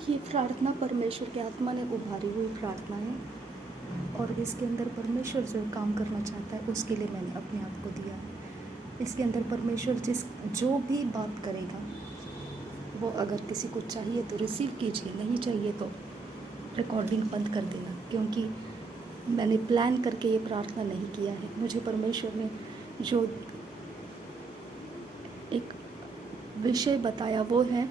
ये प्रार्थना परमेश्वर की आत्मा ने उभारी हुई प्रार्थना है और इसके अंदर परमेश्वर जो काम करना चाहता है उसके लिए मैंने अपने आप को दिया है। इसके अंदर परमेश्वर जो भी बात करेगा वो अगर किसी को चाहिए तो रिसीव कीजिए, नहीं चाहिए तो रिकॉर्डिंग बंद कर देना, क्योंकि मैंने प्लान करके ये प्रार्थना नहीं किया है। मुझे परमेश्वर ने जो एक विषय बताया वो है,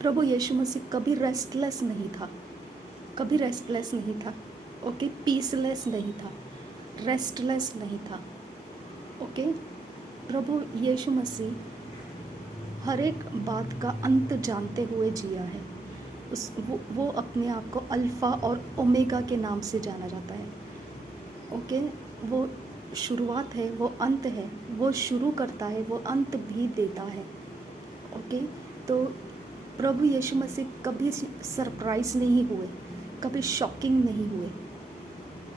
प्रभु यीशु मसीह कभी रेस्टलेस नहीं था, कभी रेस्टलेस नहीं था, ओके, पीसलेस नहीं था, रेस्टलेस नहीं था, ओके। प्रभु यीशु मसीह हर एक बात का अंत जानते हुए जिया है। वो अपने आप को अल्फ़ा और ओमेगा के नाम से जाना जाता है, ओके। वो शुरुआत है, वो अंत है, वो शुरू करता है, वो अंत भी देता है, ओके। तो प्रभु यीशु मसीह कभी सरप्राइज़ नहीं हुए, कभी शॉकिंग नहीं हुए।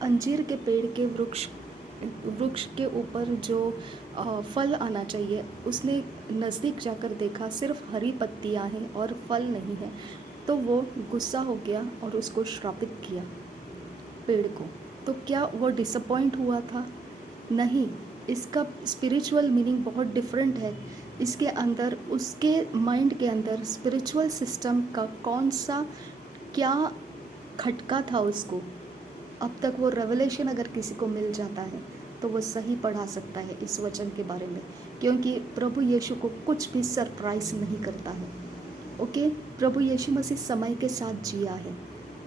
अंजीर के पेड़ के वृक्ष के ऊपर जो फल आना चाहिए, उसने नज़दीक जाकर देखा सिर्फ हरी पत्तियां हैं और फल नहीं है, तो वो गुस्सा हो गया और उसको श्रापित किया पेड़ को। तो क्या वो डिसअपॉइंट हुआ था? नहीं। इसका स्पिरिचुअल मीनिंग बहुत डिफरेंट है। इसके अंदर, उसके माइंड के अंदर स्पिरिचुअल सिस्टम का कौन सा क्या खटका था उसको, अब तक वो रेवलेशन अगर किसी को मिल जाता है तो वो सही पढ़ा सकता है इस वचन के बारे में, क्योंकि प्रभु यीशु को कुछ भी सरप्राइज नहीं करता है, ओके। प्रभु यीशु मसीह समय के साथ जिया है,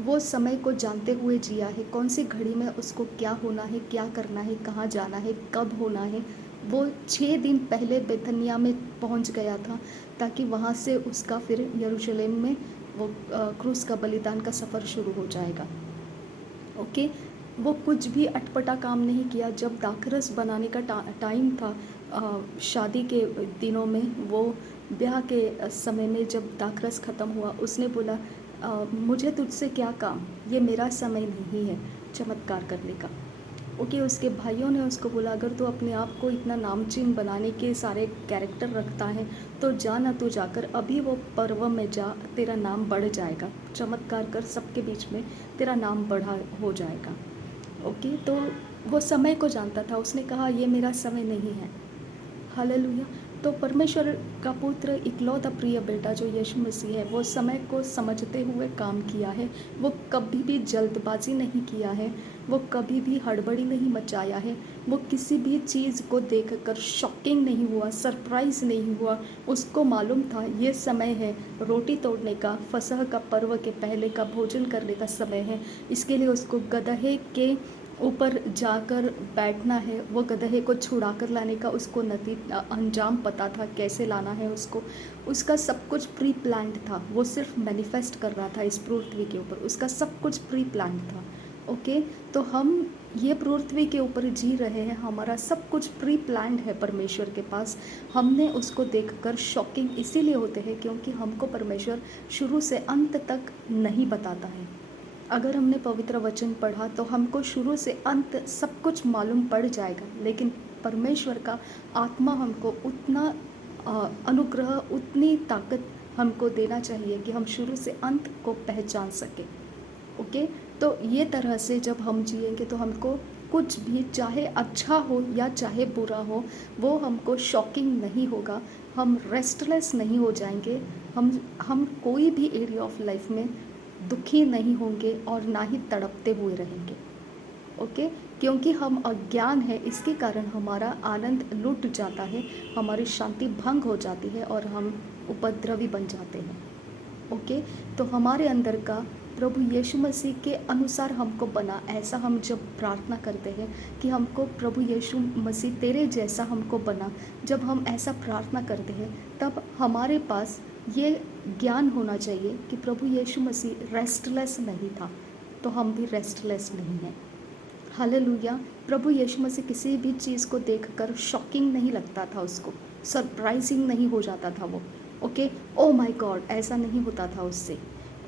वो समय को जानते हुए जिया है, कौन सी घड़ी में उसको क्या होना है, क्या करना है, कहाँ जाना है, कब होना है। वो 6 दिन पहले बेथनिया में पहुंच गया था ताकि वहाँ से उसका फिर यरूशलेम में वो क्रूस का बलिदान का सफ़र शुरू हो जाएगा, ओके। वो कुछ भी अटपटा काम नहीं किया। जब दाखरस बनाने का टाइम था, शादी के दिनों में, वो ब्याह के समय में जब दाखरस ख़त्म हुआ, उसने बोला मुझे तुझसे क्या काम, ये मेरा समय नहीं है चमत्कार करने का, ओके। उसके भाइयों ने उसको बोला अगर तू अपने आप को इतना नामचीन बनाने के सारे कैरेक्टर रखता है तो जा ना, तू जाकर अभी वो पर्व में जा, तेरा नाम बढ़ जाएगा, चमत्कार कर, सबके बीच में तेरा नाम बढ़ा हो जाएगा, ओके। तो वो समय को जानता था, उसने कहा ये मेरा समय नहीं है। हालेलुया। तो परमेश्वर का पुत्र, इकलौता प्रिय बेटा जो यीशु मसीह है, वो समय को समझते हुए काम किया है। वो कभी भी जल्दबाजी नहीं किया है, वो कभी भी हड़बड़ी नहीं मचाया है, वो किसी भी चीज़ को देखकर शॉकिंग नहीं हुआ, सरप्राइज़ नहीं हुआ। उसको मालूम था ये समय है रोटी तोड़ने का, फसह का पर्व के पहले का भोजन करने का समय है। इसके लिए उसको गदहे के ऊपर जाकर बैठना है, वो गधे को छुड़ा कर लाने का उसको अंजाम पता था, कैसे लाना है उसको। उसका सब कुछ प्री प्लान्ड था, वो सिर्फ मैनिफेस्ट कर रहा था इस पृथ्वी के ऊपर, उसका सब कुछ प्री प्लान्ड था, ओके। तो हम ये पृथ्वी के ऊपर जी रहे हैं, हमारा सब कुछ प्री प्लान्ड है परमेश्वर के पास। हमने उसको देखकर शॉकिंग इसीलिए होते हैं क्योंकि हमको परमेश्वर शुरू से अंत तक नहीं बताता है। अगर हमने पवित्र वचन पढ़ा तो हमको शुरू से अंत सब कुछ मालूम पड़ जाएगा, लेकिन परमेश्वर का आत्मा हमको उतना अनुग्रह, उतनी ताकत हमको देना चाहिए कि हम शुरू से अंत को पहचान सकें, ओके। तो ये तरह से जब हम जिएंगे तो हमको कुछ भी, चाहे अच्छा हो या चाहे बुरा हो, वो हमको शॉकिंग नहीं होगा, हम रेस्टलेस नहीं हो जाएंगे, हम कोई भी एरिया ऑफ लाइफ में दुखी नहीं होंगे और ना ही तड़पते हुए रहेंगे, ओके। क्योंकि हम अज्ञान है, इसके कारण हमारा आनंद लुट जाता है, हमारी शांति भंग हो जाती है और हम उपद्रवी बन जाते हैं, ओके। तो हमारे अंदर का प्रभु यीशु मसीह के अनुसार हमको बना, ऐसा हम जब प्रार्थना करते हैं कि हमको प्रभु यीशु मसीह तेरे जैसा हमको बना, जब हम ऐसा प्रार्थना करते हैं तब हमारे पास ये ज्ञान होना चाहिए कि प्रभु यीशु मसीह रेस्टलेस नहीं था, तो हम भी रेस्टलेस नहीं हैं। हालेलुया। प्रभु यीशु मसीह किसी भी चीज़ को देखकर शॉकिंग नहीं लगता था, उसको सरप्राइजिंग नहीं हो जाता था वो, ओके। ओ माय गॉड, ऐसा नहीं होता था उससे,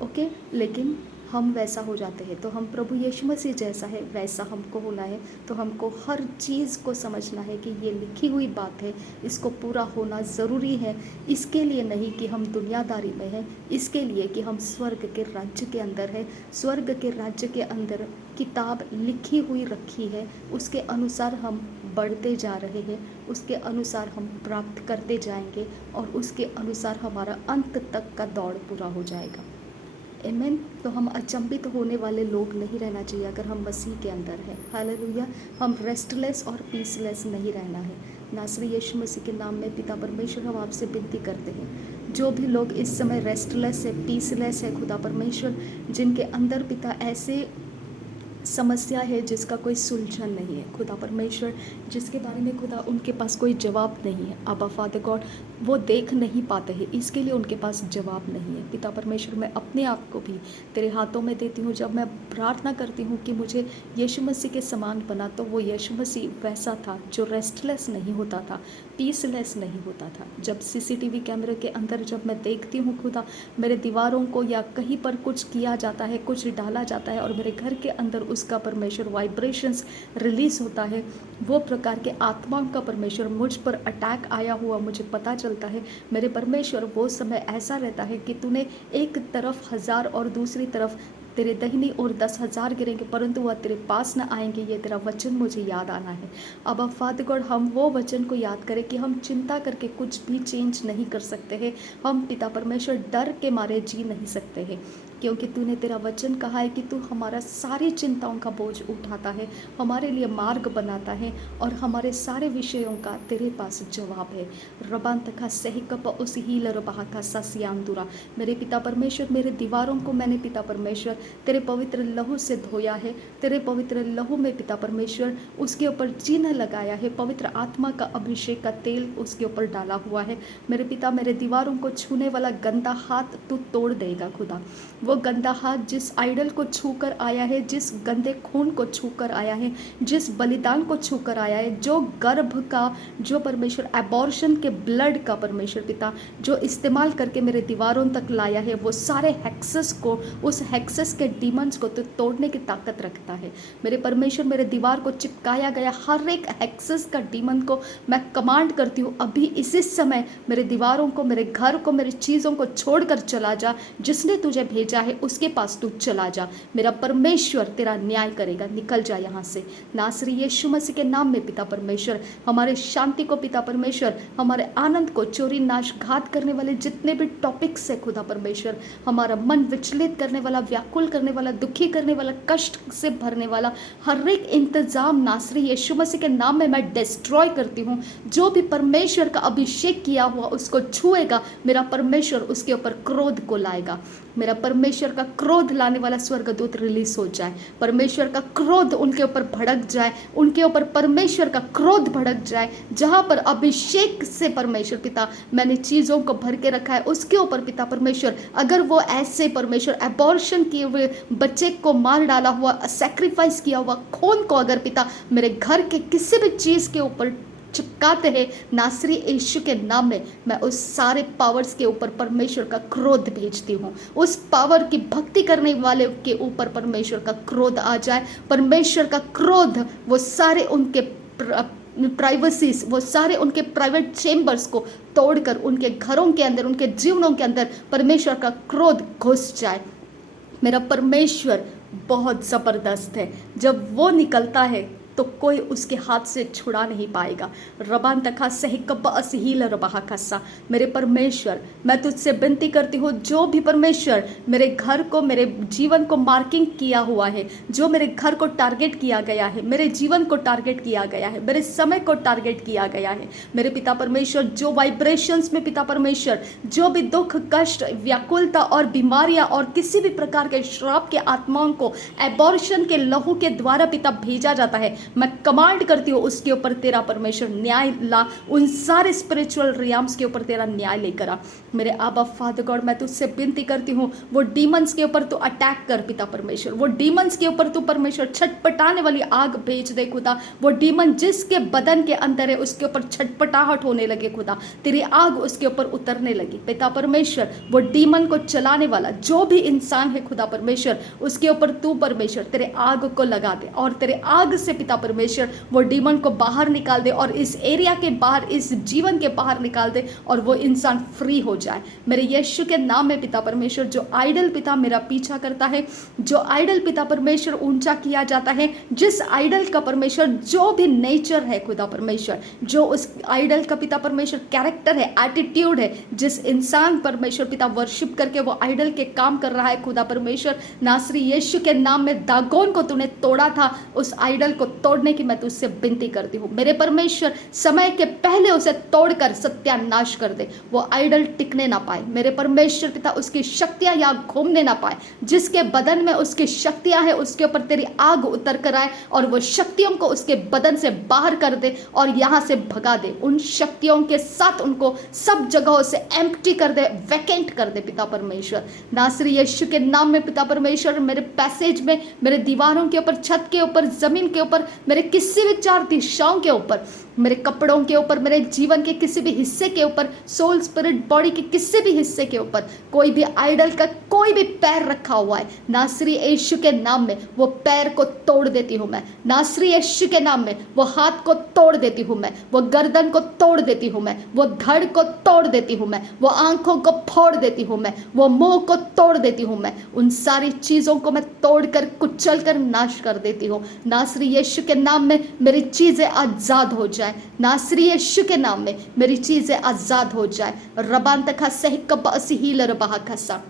ओके। लेकिन हम वैसा हो जाते हैं। तो हम प्रभु यीशु मसीह जैसा है वैसा हमको होना है। तो हमको हर चीज़ को समझना है कि ये लिखी हुई बात है, इसको पूरा होना ज़रूरी है। इसके लिए नहीं कि हम दुनियादारी में हैं, इसके लिए कि हम स्वर्ग के राज्य के अंदर है। स्वर्ग के राज्य के अंदर किताब लिखी हुई रखी है, उसके अनुसार हम बढ़ते जा रहे हैं, उसके अनुसार हम प्राप्त करते जाएंगे और उसके अनुसार हमारा अंत तक का दौड़ पूरा हो जाएगा। आमीन। तो हम अचंभित होने वाले लोग नहीं रहना चाहिए अगर हम मसीह के अंदर हैं। हालेलुया। हम रेस्टलेस और पीसलेस नहीं रहना है। नासरी यीशु मसीह के नाम में पिता परमेश्वर हम आपसे विनती करते हैं, जो भी लोग इस समय रेस्टलेस है, पीसलेस है, खुदा परमेश्वर, जिनके अंदर पिता ऐसे समस्या है जिसका कोई सुलझन नहीं है, खुदा परमेश्वर, जिसके बारे में खुदा उनके पास कोई जवाब नहीं है, अब्बा फादर गॉड, वो देख नहीं पाते हैं, इसके लिए उनके पास जवाब नहीं है। पिता परमेश्वर, मैं अपने आप को भी तेरे हाथों में देती हूँ। जब मैं प्रार्थना करती हूँ कि मुझे यीशु मसीह के समान बना, तो वो यीशु मसीह वैसा था जो रेस्टलेस नहीं होता था, पीसलेस नहीं होता था। जब सीसीटीवी कैमरे के अंदर जब मैं देखती हूँ खुदा, मेरे दीवारों को या कहीं पर कुछ किया जाता है, कुछ डाला जाता है और मेरे घर के अंदर उसका परमेश्वर वाइब्रेशंस रिलीज होता है, वो प्रकार के आत्माओं का परमेश्वर मुझ पर अटैक आया हुआ मुझे पता चलता है। मेरे परमेश्वर, वो समय ऐसा रहता है कि तूने एक तरफ 1000 और दूसरी तरफ तेरे दाहिनी ओर 10,000 गिरेंगे, परंतु वह तेरे पास न आएंगे। ये तेरा वचन मुझे याद आना है। अब फादर गॉड, हम वो वचन को याद करें कि हम चिंता करके कुछ भी चेंज नहीं कर सकते हैं। हम पिता परमेश्वर डर के मारे जी नहीं सकते हैं, क्योंकि तूने तेरा वचन कहा है कि तू हमारा सारी चिंताओं का बोझ उठाता है, हमारे लिए मार्ग बनाता है और हमारे सारे विषयों का तेरे पास जवाब है। रबान तका सही कप उस हील रबा का ससियांदुरा। मेरे पिता परमेश्वर, मेरे दीवारों को मैंने पिता परमेश्वर तेरे पवित्र लहू से धोया है, तेरे पवित्र लहू में पिता परमेश्वर उसके ऊपर चिन्ह लगाया है, पवित्र आत्मा का अभिषेक का तेल उसके ऊपर डाला हुआ है। मेरे पिता, मेरे दीवारों को छूने वाला गंदा हाथ तू तोड़ देगा खुदा। वो गंदा हाथ जिस आइडल को छूकर आया है, जिस गंदे खून को छूकर आया है, जिस बलिदान को छूकर आया है, जो गर्भ का, जो परमेश्वर एबॉर्शन के ब्लड का परमेश्वर पिता जो इस्तेमाल करके मेरे दीवारों तक लाया है, वो सारे हेक्सेस को, उस हेक्सेस के डीमंस को तो तोड़ने की ताकत रखता है। मेरे परमेश्वर, मेरे दीवार को चिपकाया गया हर एक हेक्सेस का डीमन को मैं कमांड करती हूँ, अभी इसी समय मेरे दीवारों को, मेरे घर को, मेरी चीज़ों को छोड़कर चला जा। जिसने तुझे भेजा है उसके पास तू चला जा। मेरा परमेश्वर तेरा न्याय करेगा, निकल जा यहाँ से। नासरी यीशु मसीह के नाम में पिता परमेश्वर, हमारे शांति को पिता परमेश्वर, हमारे आनंद को चोरी नाश घात करने वाले जितने भी टॉपिक्स है खुदा परमेश्वर, हमारा मन विचलित करने वाला, व्याकुल करने वाला, दुखी करने वाला, कष्ट से भरने वाला हर एक इंतजाम नासरी यीशु मसीह के नाम में मैं डिस्ट्रॉय करती हूँ। जो भी परमेश्वर का अभिषेक किया हुआ उसको छुएगा, मेरा परमेश्वर उसके ऊपर क्रोध को लाएगा। मेरा परमेश्वर का क्रोध लाने वाला स्वर्गदूत रिलीज हो जाए, परमेश्वर का क्रोध उनके ऊपर भड़क जाए, उनके ऊपर परमेश्वर का क्रोध भड़क जाए। जहाँ पर अभिषेक से परमेश्वर पिता मैंने चीज़ों को भर के रखा है, उसके ऊपर पिता परमेश्वर, अगर वो ऐसे परमेश्वर एबॉर्शन किए हुए बच्चे को मार डाला हुआ, सैक्रिफाइस किया हुआ खून को अगर पिता मेरे घर के किसी भी चीज़ के ऊपर चिपकाते हैं, नासरी यीशु के नाम में मैं उस सारे पावर्स के ऊपर परमेश्वर का क्रोध भेजती हूँ। उस पावर की भक्ति करने वाले के ऊपर परमेश्वर का क्रोध आ जाए। परमेश्वर का क्रोध वो सारे उनके प्राइवेसीज, वो सारे उनके प्राइवेट चेम्बर्स को तोड़कर उनके घरों के अंदर, उनके जीवनों के अंदर परमेश्वर का क्रोध घुस जाए। मेरा परमेश्वर बहुत ज़बरदस्त है, जब वो निकलता है तो कोई उसके हाथ से छुड़ा नहीं पाएगा। रबान तखा सही कब्बा असहील रबा खस्सा। मेरे परमेश्वर, मैं तुझसे विनती करती हूँ, जो भी परमेश्वर मेरे घर को, मेरे जीवन को मार्किंग किया हुआ है, जो मेरे घर को टारगेट किया गया है, मेरे जीवन को टारगेट किया गया है, मेरे समय को टारगेट किया गया है, मेरे पिता परमेश्वर, जो वाइब्रेशंस में पिता परमेश्वर, जो भी दुख, कष्ट, व्याकुलता और बीमारियां और किसी भी प्रकार के श्राप के आत्माओं को एबॉर्शन के लहू के द्वारा पिता भेजा जाता है, मैं कमांड करती हूँ उसके ऊपर तेरा परमेश्वर न्याय ला, उन सारे स्पिरिचुअल रियाम्स के ऊपर तेरा न्याय लेकर आ। मेरे आबा फादर गॉड, मैं तुझसे विनती करती हूँ वो डीमंस के ऊपर तू अटैक कर पिता परमेश्वर, वो डीमंस के ऊपर तू परमेश्वर छटपटाने वाली आग भेज दे खुदा। वो डीमन जिसके बदन के अंदर है उसके ऊपर छटपटाहट होने लगे खुदा, तेरी आग उसके ऊपर उतरने लगी पिता परमेश्वर। वो डीमन को चलाने वाला जो भी इंसान है खुदा परमेश्वर, उसके ऊपर तू परमेश्वर तेरे आग को लगा दे और तेरे आग से पिता परमेश्वर वो डीमन को बाहर निकाल दे और इस एरिया के बाहर, इस जीवन के बाहर निकाल दे और वो इंसान फ्री हो जाए मेरे यीशु के नाम में पिता परमेश्वर। जो आइडल पिता मेरा पीछा करता है, जो आइडल पिता परमेश्वर ऊंचा किया जाता है, जिस आइडल का परमेश्वर जो भी नेचर है खुदा परमेश्वर, जो उस आइडल का पिता परमेश्वर कैरेक्टर है, एटीट्यूड है, जिस इंसान परमेश्वर पिता वर्शिप करके वो आइडल के काम कर रहा है खुदा परमेश्वर, नासरी यीशु के नाम में दागोन को तूने तोड़ा था, उस आइडल को तोड़ने की मैं तुझसे विनती करती हूँ मेरे परमेश्वर। समय के पहले उसे तोड़कर सत्यानाश कर दे, वो आइडल टिकने ना पाए मेरे परमेश्वर पिता, उसकी शक्तियां यहाँ घूमने ना पाए, जिसके बदन में उसकी शक्तियां हैं उसके ऊपर तेरी आग उतर कर आए और वो शक्तियों को उसके बदन से बाहर कर दे और यहाँ से भगा दे, उन शक्तियों के साथ उनको सब जगहों से एम्प्टी कर दे, वैकेंट कर दे पिता परमेश्वर, नासरी यीशु के नाम में पिता परमेश्वर। मेरे पैसेज में, मेरे दीवारों के ऊपर, छत के ऊपर, जमीन के ऊपर, मेरे किसी भी चार दिशाओं के ऊपर, मेरे कपड़ों के ऊपर, मेरे जीवन के किसी भी हिस्से के ऊपर, सोल स्पिरिट बॉडी के किसी भी हिस्से के ऊपर कोई भी आइडल का कोई भी पैर रखा हुआ है, नासरी यीशु के नाम में वो पैर को तोड़ देती हूँ मैं, नासरी यीशु के नाम में वो हाथ को तोड़ देती हूँ मैं, वो गर्दन को तोड़ देती हूँ मैं, वो धड़ को तोड़ देती हूँ मैं, वो आंखों को फोड़ देती हूँ मैं, वो मुंह को तोड़ देती हूँ मैं, उन सारी चीज़ों को मैं तोड़कर कुचल कर नाश कर देती हूँ नासरी यीशु के नाम में। मेरी चीज़ें आज़ाद हो जाए नासरी यीशु के नाम में, मेरी चीज़ें आज़ाद हो जाए। रबान तखा सही कब असी ही लरबहा खसा,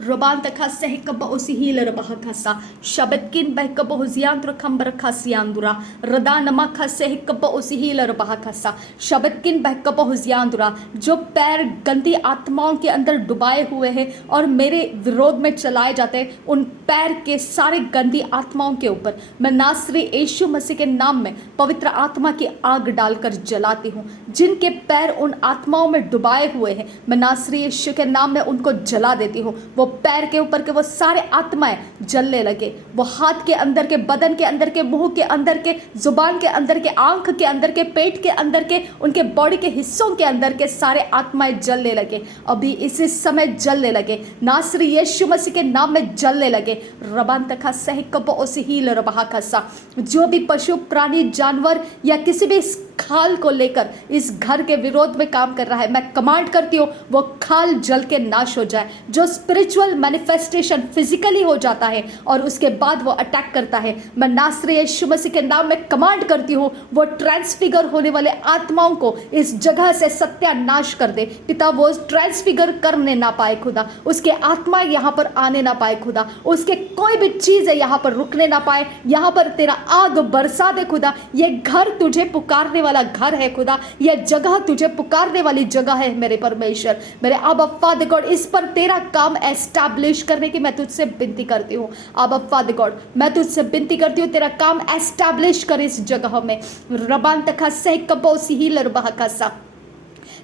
रबान तखा सही कब उसी ही लरबहा खसा, शबतकिन बह कब हुजियांत्र खंबर खसियांदुरा, रदा नमा खसे कब उसी ही लरबहा खसा, शबतकिन बह कब हुजियांदुरा। जो पैर गंदी आत्माओं के अंदर डुबाए हुए हैं और मेरे विरोध में चलाए जाते हैं, उन पैर के सारे गंदी आत्माओं के ऊपर मैं नासरी यीशु मसीह के नाम में पवित्र आत्मा की आग डालकर जलाती हूँ। जिनके पैर उन आत्माओं में डुबाए हुए हैं, मैं नासरी यीशु के नाम में उनको जला देती हूँ। वो पैर के ऊपर के वो सारे आत्माएं जलने लगे, वो हाथ के अंदर के, बदन के अंदर के, मुंह के अंदर के, जुबान के अंदर के, आंख के अंदर के, पेट के अंदर के, उनके बॉडी के हिस्सों के अंदर के सारे आत्माएं जलने लगे, अभी इसी समय जलने लगे, नासरी यीशु मसीह के नाम में जलने लगे। रबान तखा सह कब ओसिहील रबहा खसा। जो भी पशु, प्राणी, जानवर या किसी भी खाल को लेकर इस घर के विरोध में काम कर रहा है, मैं कमांड करती हूँ वो खाल जल के नाश हो जाए। जो स्पिरिचुअल मैनिफेस्टेशन फिजिकली हो जाता है और उसके बाद वो अटैक करता है, मैं नासरी यीशु मसीह के नाम में कमांड करती हूँ वो ट्रांसफिगर होने वाले आत्माओं को इस जगह से सत्यानाश कर दे पिता। वो ट्रांसफिगर करने ना पाए खुदा, उसके आत्मा यहाँ पर आने ना पाए खुदा, उसके कोई भी चीज़ यहाँ पर रुकने ना पाए। यहाँ पर तेरा आग बरसा दे खुदा। ये घर तुझे पुकारने वाला घर है खुदा, ये जगह तुझे पुकारने वाली जगह है मेरे परमेश्वर, मेरे आबा फादर गॉड। इस पर तेरा काम एस्टैब्लिश करने की मैं तुझसे विनती करती हूँ आबा फादर गॉड, मैं तुझसे विनती करती हूँ तेरा काम एस्टैब्लिश कर इस जगह में। रबान तखा सह कबो सी लरबहा खसा,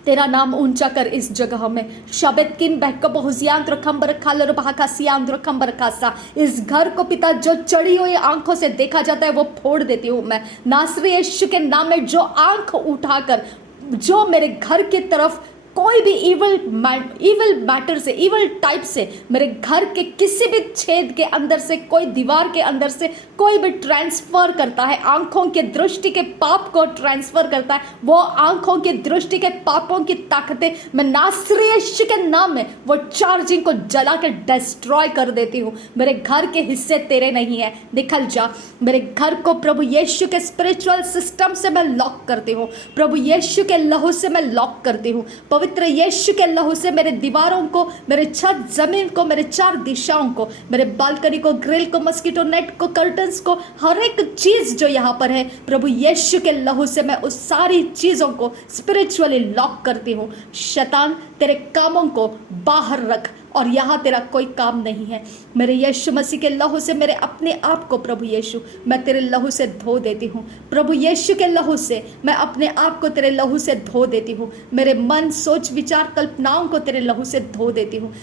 तेरा नाम ऊंचा कर इस जगह में। शबतकिन बहकब हुजियांत्र खंबर खालर बहाका सियांत्र खंबर खासा। इस घर को पिता जो चढ़ी हुई आंखों से देखा जाता है वो फोड़ देती हूँ मैं नासरी यीशु के नाम में। जो आंख उठाकर जो मेरे घर की तरफ कोई भी इवल मैटर से, इवल टाइप से मेरे घर के किसी भी छेद के अंदर से, कोई दीवार के अंदर से कोई भी ट्रांसफर करता है, आंखों के दृष्टि के पाप को ट्रांसफर करता है, वो आंखों की दृष्टि के पापों की ताकतें मैं नासरी यीशु के नाम में वो चार्जिंग को जला के डिस्ट्रॉय कर देती हूँ। मेरे घर के हिस्से तेरे नहीं है, निकल जा। मेरे घर को प्रभु यीशु के स्पिरिचुअल सिस्टम से मैं लॉक करती हूँ, प्रभु यीशु के लहू से मैं लॉक करती हूँ, पवित्र यीशु के लहू से मेरे दीवारों को, मेरे छत, जमीन को, मेरे चार दिशाओं को, मेरे बालकनी को, ग्रिल को, मस्कीटो नेट को, कर्टन्स को, हर एक चीज जो यहाँ पर है प्रभु यीशु के लहू से मैं उस सारी चीजों को स्पिरिचुअली लॉक करती हूँ। शैतान तेरे कामों को बाहर रख, और यहाँ तेरा कोई काम नहीं है। मेरे यीशु मसीह के लहू से मेरे अपने आप को प्रभु यीशु मैं तेरे लहू से धो देती हूँ। प्रभु यीशु के लहू से मैं अपने आप को तेरे लहू से धो देती हूँ। मेरे मन, सोच, विचार, कल्पनाओं को तेरे लहू से धो देती हूँ।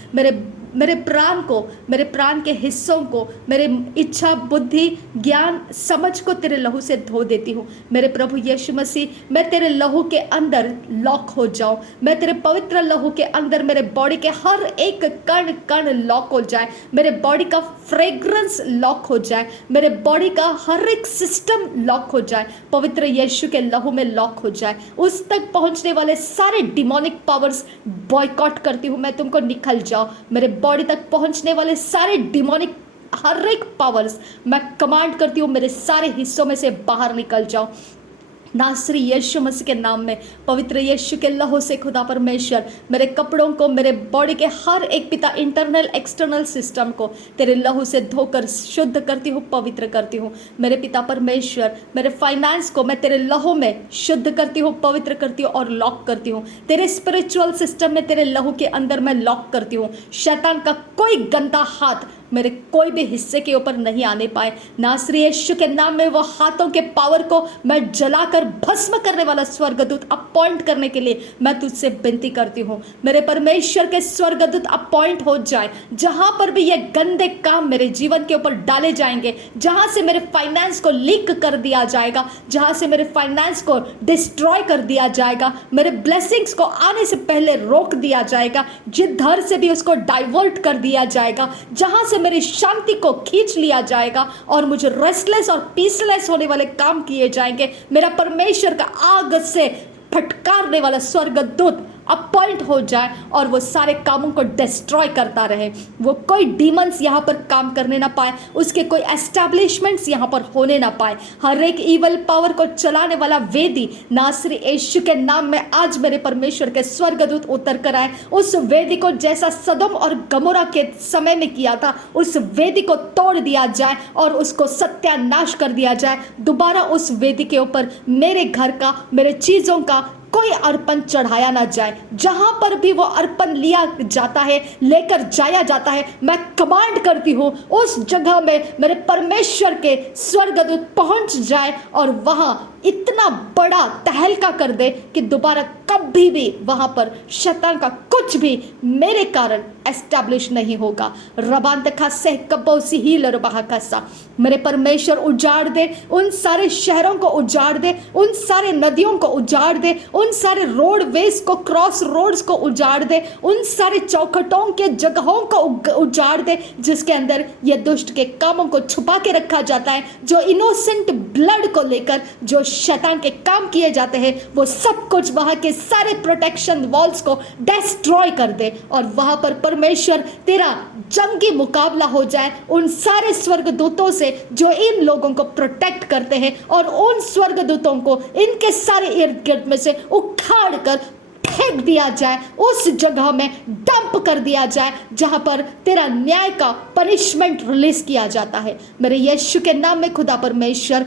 मेरे प्राण को, मेरे प्राण के हिस्सों को, मेरे इच्छा, बुद्धि, ज्ञान, समझ को तेरे लहू से धो देती हूँ। मेरे प्रभु यीशु मसीह, मैं तेरे लहू के अंदर लॉक हो जाऊं। मैं तेरे पवित्र लहू के अंदर मेरे बॉडी के हर एक कण कण लॉक हो जाए। मेरे बॉडी का फ्रेग्रेंस लॉक हो जाए। मेरे बॉडी का हर एक सिस्टम लॉक हो जाए, पवित्र यीशु के लहू में लॉक हो जाए। उस तक पहुंचने वाले सारे डिमोनिक पावर्स बॉयकॉट करती हूँ मैं, तुमको निकल जाओ। मेरे बॉडी तक पहुंचने वाले सारे डिमोनिक हर एक पावर्स मैं कमांड करती हूँ, मेरे सारे हिस्सों में से बाहर निकल जाओ नासरी यीशु मसीह के नाम में। पवित्र यीशु के लहू से खुदा परमेश्वर मेरे कपड़ों को, मेरे बॉडी के हर एक पिता इंटरनल एक्सटर्नल सिस्टम को तेरे लहू से धोकर शुद्ध करती हूँ, पवित्र करती हूँ। मेरे पिता परमेश्वर मेरे फाइनेंस को मैं तेरे लहू में शुद्ध करती हूँ, पवित्र करती हूँ और लॉक करती हूँ। तेरे स्पिरिचुअल सिस्टम में तेरे लहू के अंदर मैं लॉक करती हूँ। शैतान का कोई गंदा हाथ मेरे कोई भी हिस्से के ऊपर नहीं आने पाए। नासरी यीशु के नाम में वो हाथों के पावर को मैं जलाकर भस्म करने वाला स्वर्गदूत अपॉइंट करने के लिए मैं तुझसे विनती करती हूँ। मेरे परमेश्वर के स्वर्गदूत अपॉइंट हो जाए। जहां पर भी ये गंदे काम मेरे जीवन के ऊपर डाले जाएंगे, जहां से मेरे फाइनेंस को लीक कर दिया जाएगा, जहां से मेरे फाइनेंस को डिस्ट्रॉय कर दिया जाएगा, मेरे ब्लेसिंग्स को आने से पहले रोक दिया जाएगा, जिधर से भी उसको डाइवर्ट कर दिया जाएगा, जहां से मेरी शांति को खींच लिया जाएगा और मुझे रेस्टलेस और पीसलेस होने वाले काम किए जाएंगे। मेरा परमेश्वर का आग से फटकारने वाला स्वर्गदूत अपॉइंट हो जाए और वो सारे कामों को डिस्ट्रॉय करता रहे। वो कोई डीमंस यहाँ पर काम करने ना पाए, उसके कोई एस्टैब्लिशमेंट्स यहाँ पर होने ना पाए। हर एक ईवल पावर को चलाने वाला वेदी नासरी यीशु के नाम में आज मेरे परमेश्वर के स्वर्गदूत उतर कर आए। उस वेदी को जैसा सदोम और गमोरा के समय में किया था, उस वेदी को तोड़ दिया जाए और उसको सत्यानाश कर दिया जाए। दोबारा उस वेदी के ऊपर मेरे घर का, मेरे चीजों का कोई अर्पण चढ़ाया ना जाए। जहां पर भी वो अर्पण लिया जाता है, लेकर जाया जाता है, मैं कमांड करती हूँ उस जगह में मेरे परमेश्वर के स्वर्गदूत पहुंच जाए और वहां इतना बड़ा तहलका कर दे कि दोबारा कभी भी वहां पर शैतान का कुछ भी मेरे कारण एस्टैब्लिश नहीं होगा। रबांत खासे कबोसी ही लरबाहा खासा मेरे परमेश्वर उजाड़ दे, उन सारे शहरों को उजाड़ दे, उन सारे नदियों को उजाड़ दे, उन सारे रोडवेज को, क्रॉस रोड्स को उजाड़ दे, उन सारे चौखटों के जगहों को उजाड़ दे जिसके अंदर ये दुष्ट के कामों को छुपा के रखा जाता है। जो इनोसेंट ब्लड को लेकर जो शैतान के काम किए जाते हैं, वो सब कुछ वहां के सारे प्रोटेक्शन वॉल्स को डिस्ट्रॉय कर दे और वहां पर परमेश्वर तेरा जंगी मुकाबला हो जाए उन सारे स्वर्गदूतों से जो इन लोगों को प्रोटेक्ट करते हैं, और उन स्वर्गदूतों को इनके सारे इर्द गिर्द में से उखाड़ कर फेंक दिया जाए, उस जगह में डंप कर दिया जाए जहां पर तेरा न्याय का पनिशमेंट रिलीज किया जाता है। मेरे यीशु के नाम में खुदा परमेश्वर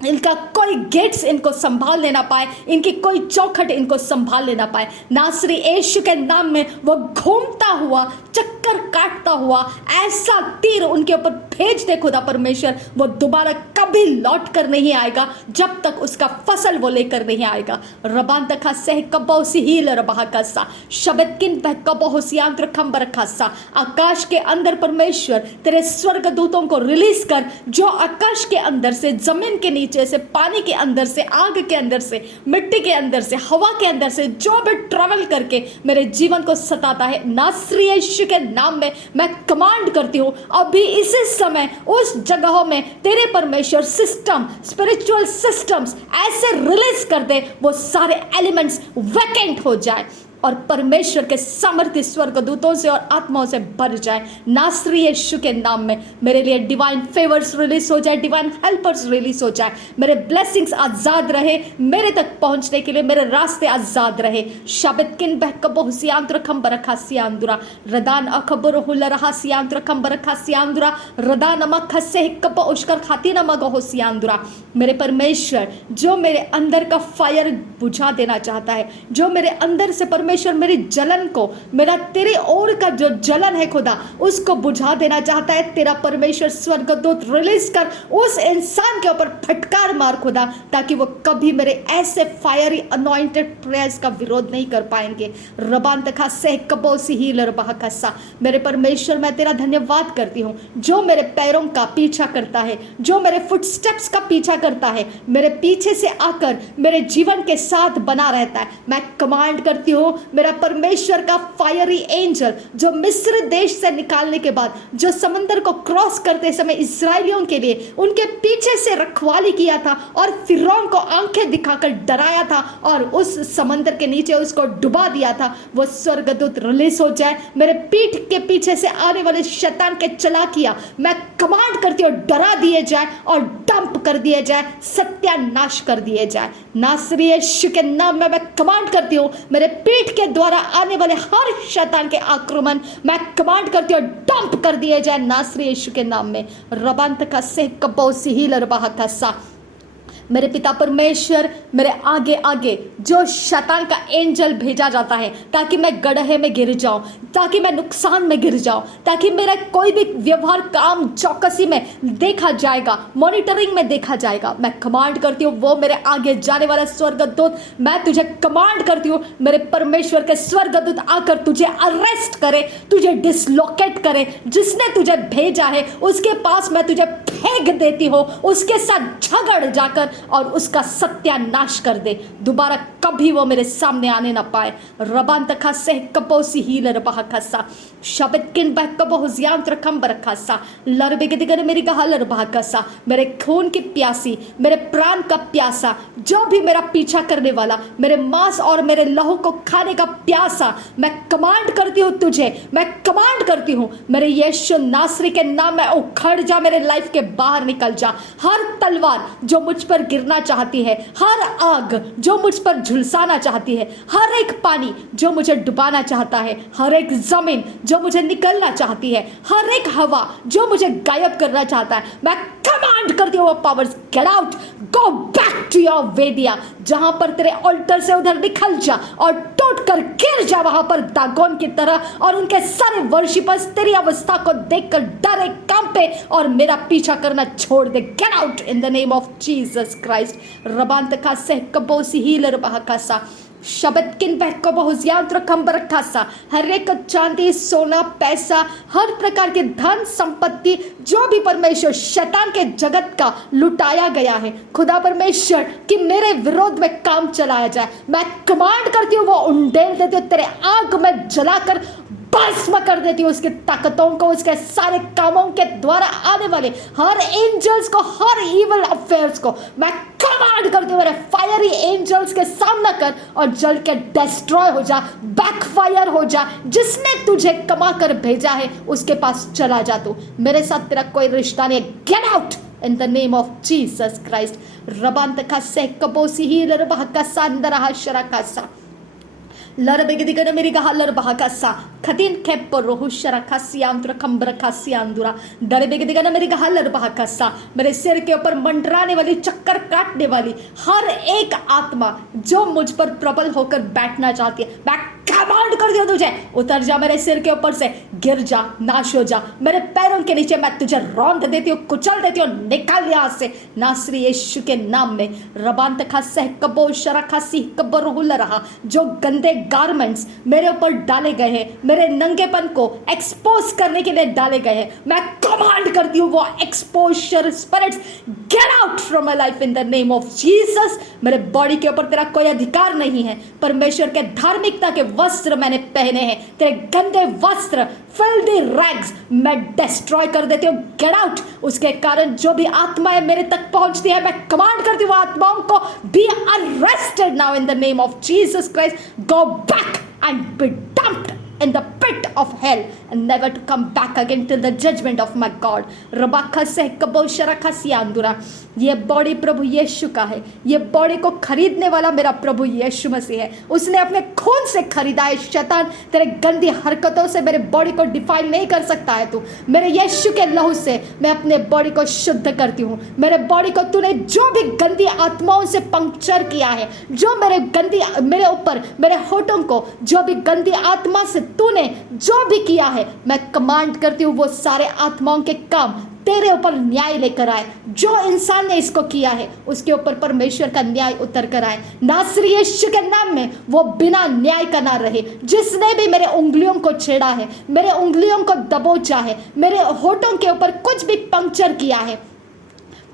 इनका कोई गेट्स इनको संभाल लेना पाए, इनकी कोई चौखट इनको संभाल लेना पाए। नासरी यीशु के नाम में वो घूमता हुआ, चक्कर काटता हुआ ऐसा तीर उनके ऊपर भेज दे खुदा परमेश्वर, वो दोबारा कभी लौट कर नहीं आएगा जब तक उसका फसल वो लेकर नहीं आएगा। रबान तखा सह कबो सिहील रबा कसा शब्द किन बह कबो होसियांत्र खंबर खासा। आकाश के अंदर परमेश्वर तेरे स्वर्गदूतों को रिलीज कर, जो आकाश के अंदर से, जमीन के नीचे से, पानी के अंदर से, आग के अंदर से, मिट्टी के अंदर से, हवा के अंदर से जो भी ट्रैवल करके मेरे जीवन को सताता है, नासरी यीशु के नाम में मैं कमांड करती हूँ अभी इसी समय उस जगहों में तेरे परमेश्वर सिस्टम, स्पिरिचुअल सिस्टम्स ऐसे रिलीज कर दे, वो सारे एलिमेंट्स वैकेंट हो जाए और परमेश्वर के सामर्थ्य स्वर्गदूतों से और आत्माओं से भर जाए। नासरी यीशु के नाम में मेरे लिए डिवाइन फेवर्स रिलीज हो जाए, डिवाइन हेल्पर्स रिलीज हो जाए, मेरे ब्लेसिंग्स आजाद रहे, मेरे तक पहुंचने के लिए मेरे रास्ते आजाद रहे। शब्द किन बहकबो सियांद्र खंबर खासियांद्रा रदान अखबर हुल रहा सियांद्र खंबर खासियांद्रा रदान मखसे कब उश्कर खाती न मगो हो सियांद्रा। मेरे परमेश्वर जो मेरे अंदर का फायर बुझा देना चाहता है, जो मेरे अंदर से परमेश्वर परमेश्वर मेरी जलन को, मेरा तेरी ओर का जो जलन है खुदा, उसको बुझा देना चाहता है। तेरा परमेश्वर स्वर्गदूत रिलीज कर उस इंसान के ऊपर फटकार मार खुदा, ताकि वो कभी मेरे ऐसे फायरी अनॉइंटेड प्रेयर्स का विरोध नहीं कर पाएंगे। रबान तखा से कबोसी ही लरबा खस्सा। मेरे परमेश्वर मैं तेरा धन्यवाद करती हूँ, जो मेरे पैरों का पीछा करता है, जो मेरे फुटस्टेप्स का पीछा करता है, मेरे पीछे से आकर मेरे जीवन के साथ बना रहता है। मैं कमांड करती हूँ मेरा परमेश्वर का फायरी एंजल, जो मिस्र देश से निकालने के बाद जो समंदर को क्रॉस करते समय इस्राएलियों के लिए उनके पीछे से रखवाली किया था और फिरौन को आंखें दिखाकर डराया था और उस समंदर के नीचे उसको डुबा दिया था, वो स्वर्गदूत रिलीज हो जाए। मेरे पीठ के पीछे से आने वाले शैतान के चलाकियां मैं कमांड करती हूँ डरा दिए जाए और डंप कर दिए जाए, सत्यानाश कर दिए जाए। नासरी यीशु के नाम में मैं कमांड करती हूँ मेरे पीठ के द्वारा आने वाले हर शैतान के आक्रमण मैं कमांड करती हूँ डंप कर दिए जाए नासरी यीशु के नाम में। रबांत का से कबोसी ही लरबाह का सा। मेरे पिता परमेश्वर मेरे आगे आगे जो शैतान का एंजल भेजा जाता है ताकि मैं गड्ढे में गिर जाऊं, ताकि मैं नुकसान में गिर जाऊं, ताकि मेरा कोई भी व्यवहार काम चौकसी में देखा जाएगा, मॉनिटरिंग में देखा जाएगा, मैं कमांड करती हूँ वो मेरे आगे जाने वाला स्वर्गदूत, मैं तुझे कमांड करती हूँ मेरे परमेश्वर के स्वर्गदूत आकर तुझे अरेस्ट करे, तुझे डिसलोकेट करे। जिसने तुझे भेजा है उसके पास मैं तुझे फेंक देती हूँ, उसके साथ झगड़ जाकर और उसका सत्यानाश कर दे, दोबारा कभी वो मेरे सामने आने ना पाए। रबान तखा से कपोसी ही लरबा खसा शब्द किन बह कबोस यांत्र खंबर खसा लरबे के दिगर मेरी कहा लरबा खसा। मेरे खून की प्यासी, मेरे प्राण का प्यासा, जो भी मेरा पीछा करने वाला, मेरे मांस और मेरे लहू को खाने का प्यासा, मैं कमांड करती हूँ तुझे, मैं कमांड करती हूँ मेरे यीशु नासरी के नाम में उखड़ जा, मेरे लाइफ के बाहर निकल जा। हर तलवार जो मुझ पर गिरना चाहती है, हर आग जो मुझ पर झुलसाना चाहती है, हर एक पानी जो मुझे डुबाना चाहता है, हर एक जमीन जो मुझे निकलना चाहती है, हर एक हवा जो मुझे गायब करना चाहता है, मैं कमांड करती हूँ वो powers get out, go back to your वेदिया। जहां पर तेरे ऑल्टर से उधर निकल जा और टूट कर गिर जा वहां पर दागोन की तरह, और उनके सारे वर्शिपर्स तेरी अवस्था को देखकर डरे कांपे और मेरा पीछा करना छोड़ दे। Get out in the name of Jesus Christ. रबांत का से कबोसी हीलर बहकासा शब्द किन बह को बहुजियांत्र खंबर खासा। हर एक चांदी सोना पैसा, हर प्रकार के धन संपत्ति जो भी परमेश्वर शैतान के जगत का लुटाया गया है, खुदा परमेश्वर कि मेरे विरोध में काम चलाया जाए, मैं कमांड करती हूँ वो उंडेल देती हूँ, तेरे आग में जलाकर भस्म कर देती हूँ उसकी ताकतों को, उसके सारे कामों के द्वारा आने वाले हर एंजल्स को, हर इविल अफेयर्स को मैं कमांड करती हूँ मेरे फायरी एंजल्स के सामना कर और जल के डिस्ट्रॉय हो जा, बैकफायर हो जा। जिसने तुझे कमा कर भेजा है उसके पास चला जा, तू मेरे साथ तेरा कोई रिश्ता नहीं। Get out in the name of Jesus Christ. रबांत का से कबोसी ही लरबा का सांदरा शरकासा लरबेगदिगन मेरी कहा लरबा का सा खतीन खेप रोहु शरकासी आंतुर खंबर खासी आंदुरा दरबेगदिगन मेरी कहा लरबा का सा। मेरे सिर के ऊपर मंडराने वाली, चक्कर काटने वाली हर एक आत्मा जो मुझ पर प्रबल होकर बैठना चाहती है, मैं कमांड कर दिया तुझे उतर जा, मेरे सिर के ऊपर से गिर जा, नाश हो जा। मेरे पैरों के नीचे मैं तुझे रौंद देती हूँ, कुचल देती हूँ, निकाल यहाँ से नासरी यीशु के नाम में। रबांत खा सह कबो शरखासी कब्बरुल रहा, जो गंदे गारमेंट्स मेरे ऊपर डाले गए हैं, मेरे नंगेपन को एक्सपोज करने के लिए डाले गए हैं, मैं कमांड करती हूँ वो exposure spirits get out from my life in the name of Jesus. मेरे बॉडी के ऊपर तेरा कोई अधिकार नहीं है। परमेश्वर के धार्मिकता के वस्त्र मैंने पहने हैं, तेरे गंदे वस्त्र फिल्दी रैग्स मैं डिस्ट्रॉय कर देती हूँ। Get out. उसके कारण जो भी आत्माएं मेरे तक पहुंचती है मैं कमांड करती हूँ आत्माओं को be arrested now in the name of Jesus Christ, go back and be dumped in the pit of hell and never to come back again till the judgment of my God. रबाखा से कबो शरखा सियांदुरा, ये body प्रभु यीशु का है, ये body को खरीदने वाला मेरा प्रभु यीशु मसीह है, उसने अपने खून से खरीदा है। शैतान तेरे गंदी हरकतों से मेरे बॉडी को डिफाइन नहीं कर सकता है तू। मेरे यीशु के लहू से मैं अपने बॉडी को शुद्ध करती हूँ। मेरे बॉडी को तूने जो भी गंदी आत्माओं से पंक्चर किया है, जो मेरे ऊपर मेरे होठों को जो भी गंदी आत्मा से तूने जो भी किया है, मैं कमांड करती हूँ वो सारे आत्माओं के काम तेरे ऊपर न्याय लेकर आए। जो इंसान ने इसको किया है उसके ऊपर परमेश्वर का न्याय उतर कर आए। नासरी यीशु के नाम में वो बिना न्याय का ना रहे। जिसने भी मेरे उंगलियों को छेड़ा है, मेरे उंगलियों को दबोचा है, मेरे होठों के ऊपर कुछ भी पंक्चर किया है,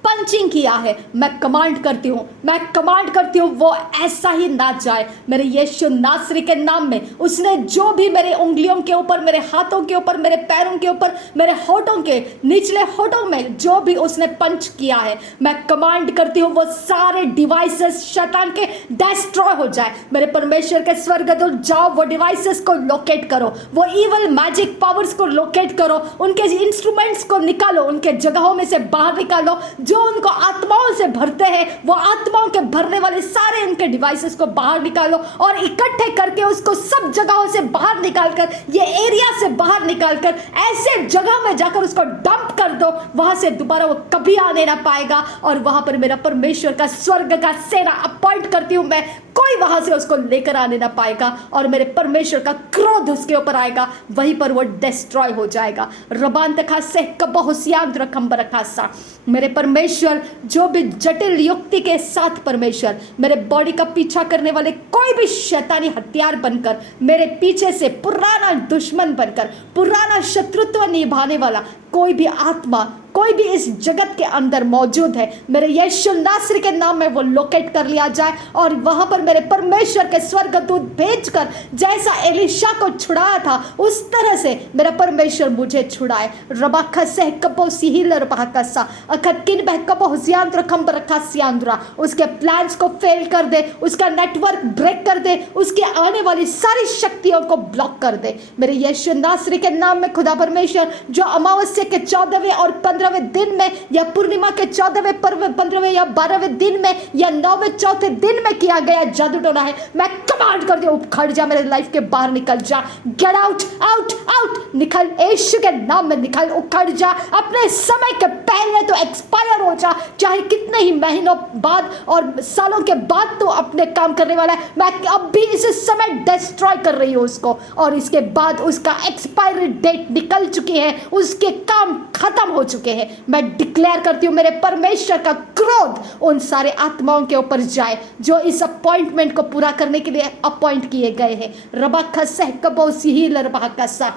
पंचिंग किया है, मैं कमांड करती हूँ वो ऐसा ही ना जाए मेरे यीशु नासरी के नाम में। उसने जो भी मेरे उंगलियों के ऊपर, मेरे हाथों के ऊपर, मेरे पैरों के ऊपर, मेरे होठों के निचले होठों में जो भी उसने पंच किया है, मैं कमांड करती हूँ वो सारे डिवाइसेस शैतान के डिस्ट्रॉय हो जाए। मेरे परमेश्वर के स्वर्गदूत जाओ, वो डिवाइसेस को लोकेट करो, वो इवल मैजिक पावर्स को लोकेट करो, उनके इंस्ट्रूमेंट्स को निकालो, उनके जगहों में से बाहर निकालो। जो उनको आत्माओं से भरते हैं, वो आत्माओं के भरने वाले सारे उनके डिवाइसेस को बाहर निकालो और इकट्ठे करके उसको सब जगहों से बाहर निकालकर, ये एरिया से बाहर निकालकर ऐसे जगह में जाकर उसको डंप कर दो, वहां से दोबारा वो कभी आने ना पाएगा। और वहां पर मेरा परमेश्वर का स्वर्ग का सेना अपॉइंट करती हूं मैं, कोई वहां से उसको लेकर आने ना पाएगा और मेरे परमेश्वर का क्रोध उसके ऊपर आएगा, वहीं पर वो डिस्ट्रॉय हो जाएगा। रबान तखा से कबहुसियांत रखम बरखासा, मेरे परमेश्वर जो भी जटिल युक्ति के साथ परमेश्वर मेरे बॉडी का पीछा करने वाले कोई भी शैतानी हथियार बनकर मेरे पीछे से पुराना दुश्मन बनकर, पुराना शत्रुत्व निभाने वाला कोई भी आत्मा, कोई भी इस जगत के अंदर मौजूद है, मेरे यीशु नासरी के नाम में वो लोकेट कर लिया जाए और वहां पर मेरे परमेश्वर के स्वर्गदूत भेजकर जैसा एलिशा को छुड़ाया था उस तरह से मेरा परमेश्वर मुझे छुड़ाए। रबाखा से कपो सिहिलर बहकसा अखत किन बहकपो हुसियांत रखम बरखा सियांद्रा, उसके प्लान्स को फेल कर दे, उसका नेटवर्क ब्रेक कर दे, उसके आने वाली सारी शक्तियों को ब्लॉक कर दे मेरे यीशु नासरी के नाम में। खुदा परमेश्वर जो अमावस्या के 14वें और 15वें दिन में या पूर्णिमा के 14वें 15वें या 12वें दिन में या 9वें चौथे दिन में किया गया जादू टोना है, मैं कमांड कर दिया उखड़ जा, मेरे लाइफ के बाहर निकल जा, गेट आउट आउट आउट, निकल यीशु के नाम में, निकल, उखड़ जा, अपने समय के पहले तो एक्सपायर हो जा, चाहे कितने ही महीनों बाद और सालों के बाद तो अपने काम करने वाला है। मैं अब भी इस समय डिस्ट्रॉय कर रही हूँ उसको और इसके बाद उसका एक्सपायरी डेट निकल चुकी है, उसके काम खत्म हो चुके हैं। मैं डिक्लेयर करती हूँ मेरे परमेश्वर का क्रोध उन सारे आत्माओं के ऊपर जाए जो इस अपॉइंटमेंट को पूरा करने के लिए अपॉइंट किए गए हैं। रबाखा सहकबो सिहिल रबाखसा,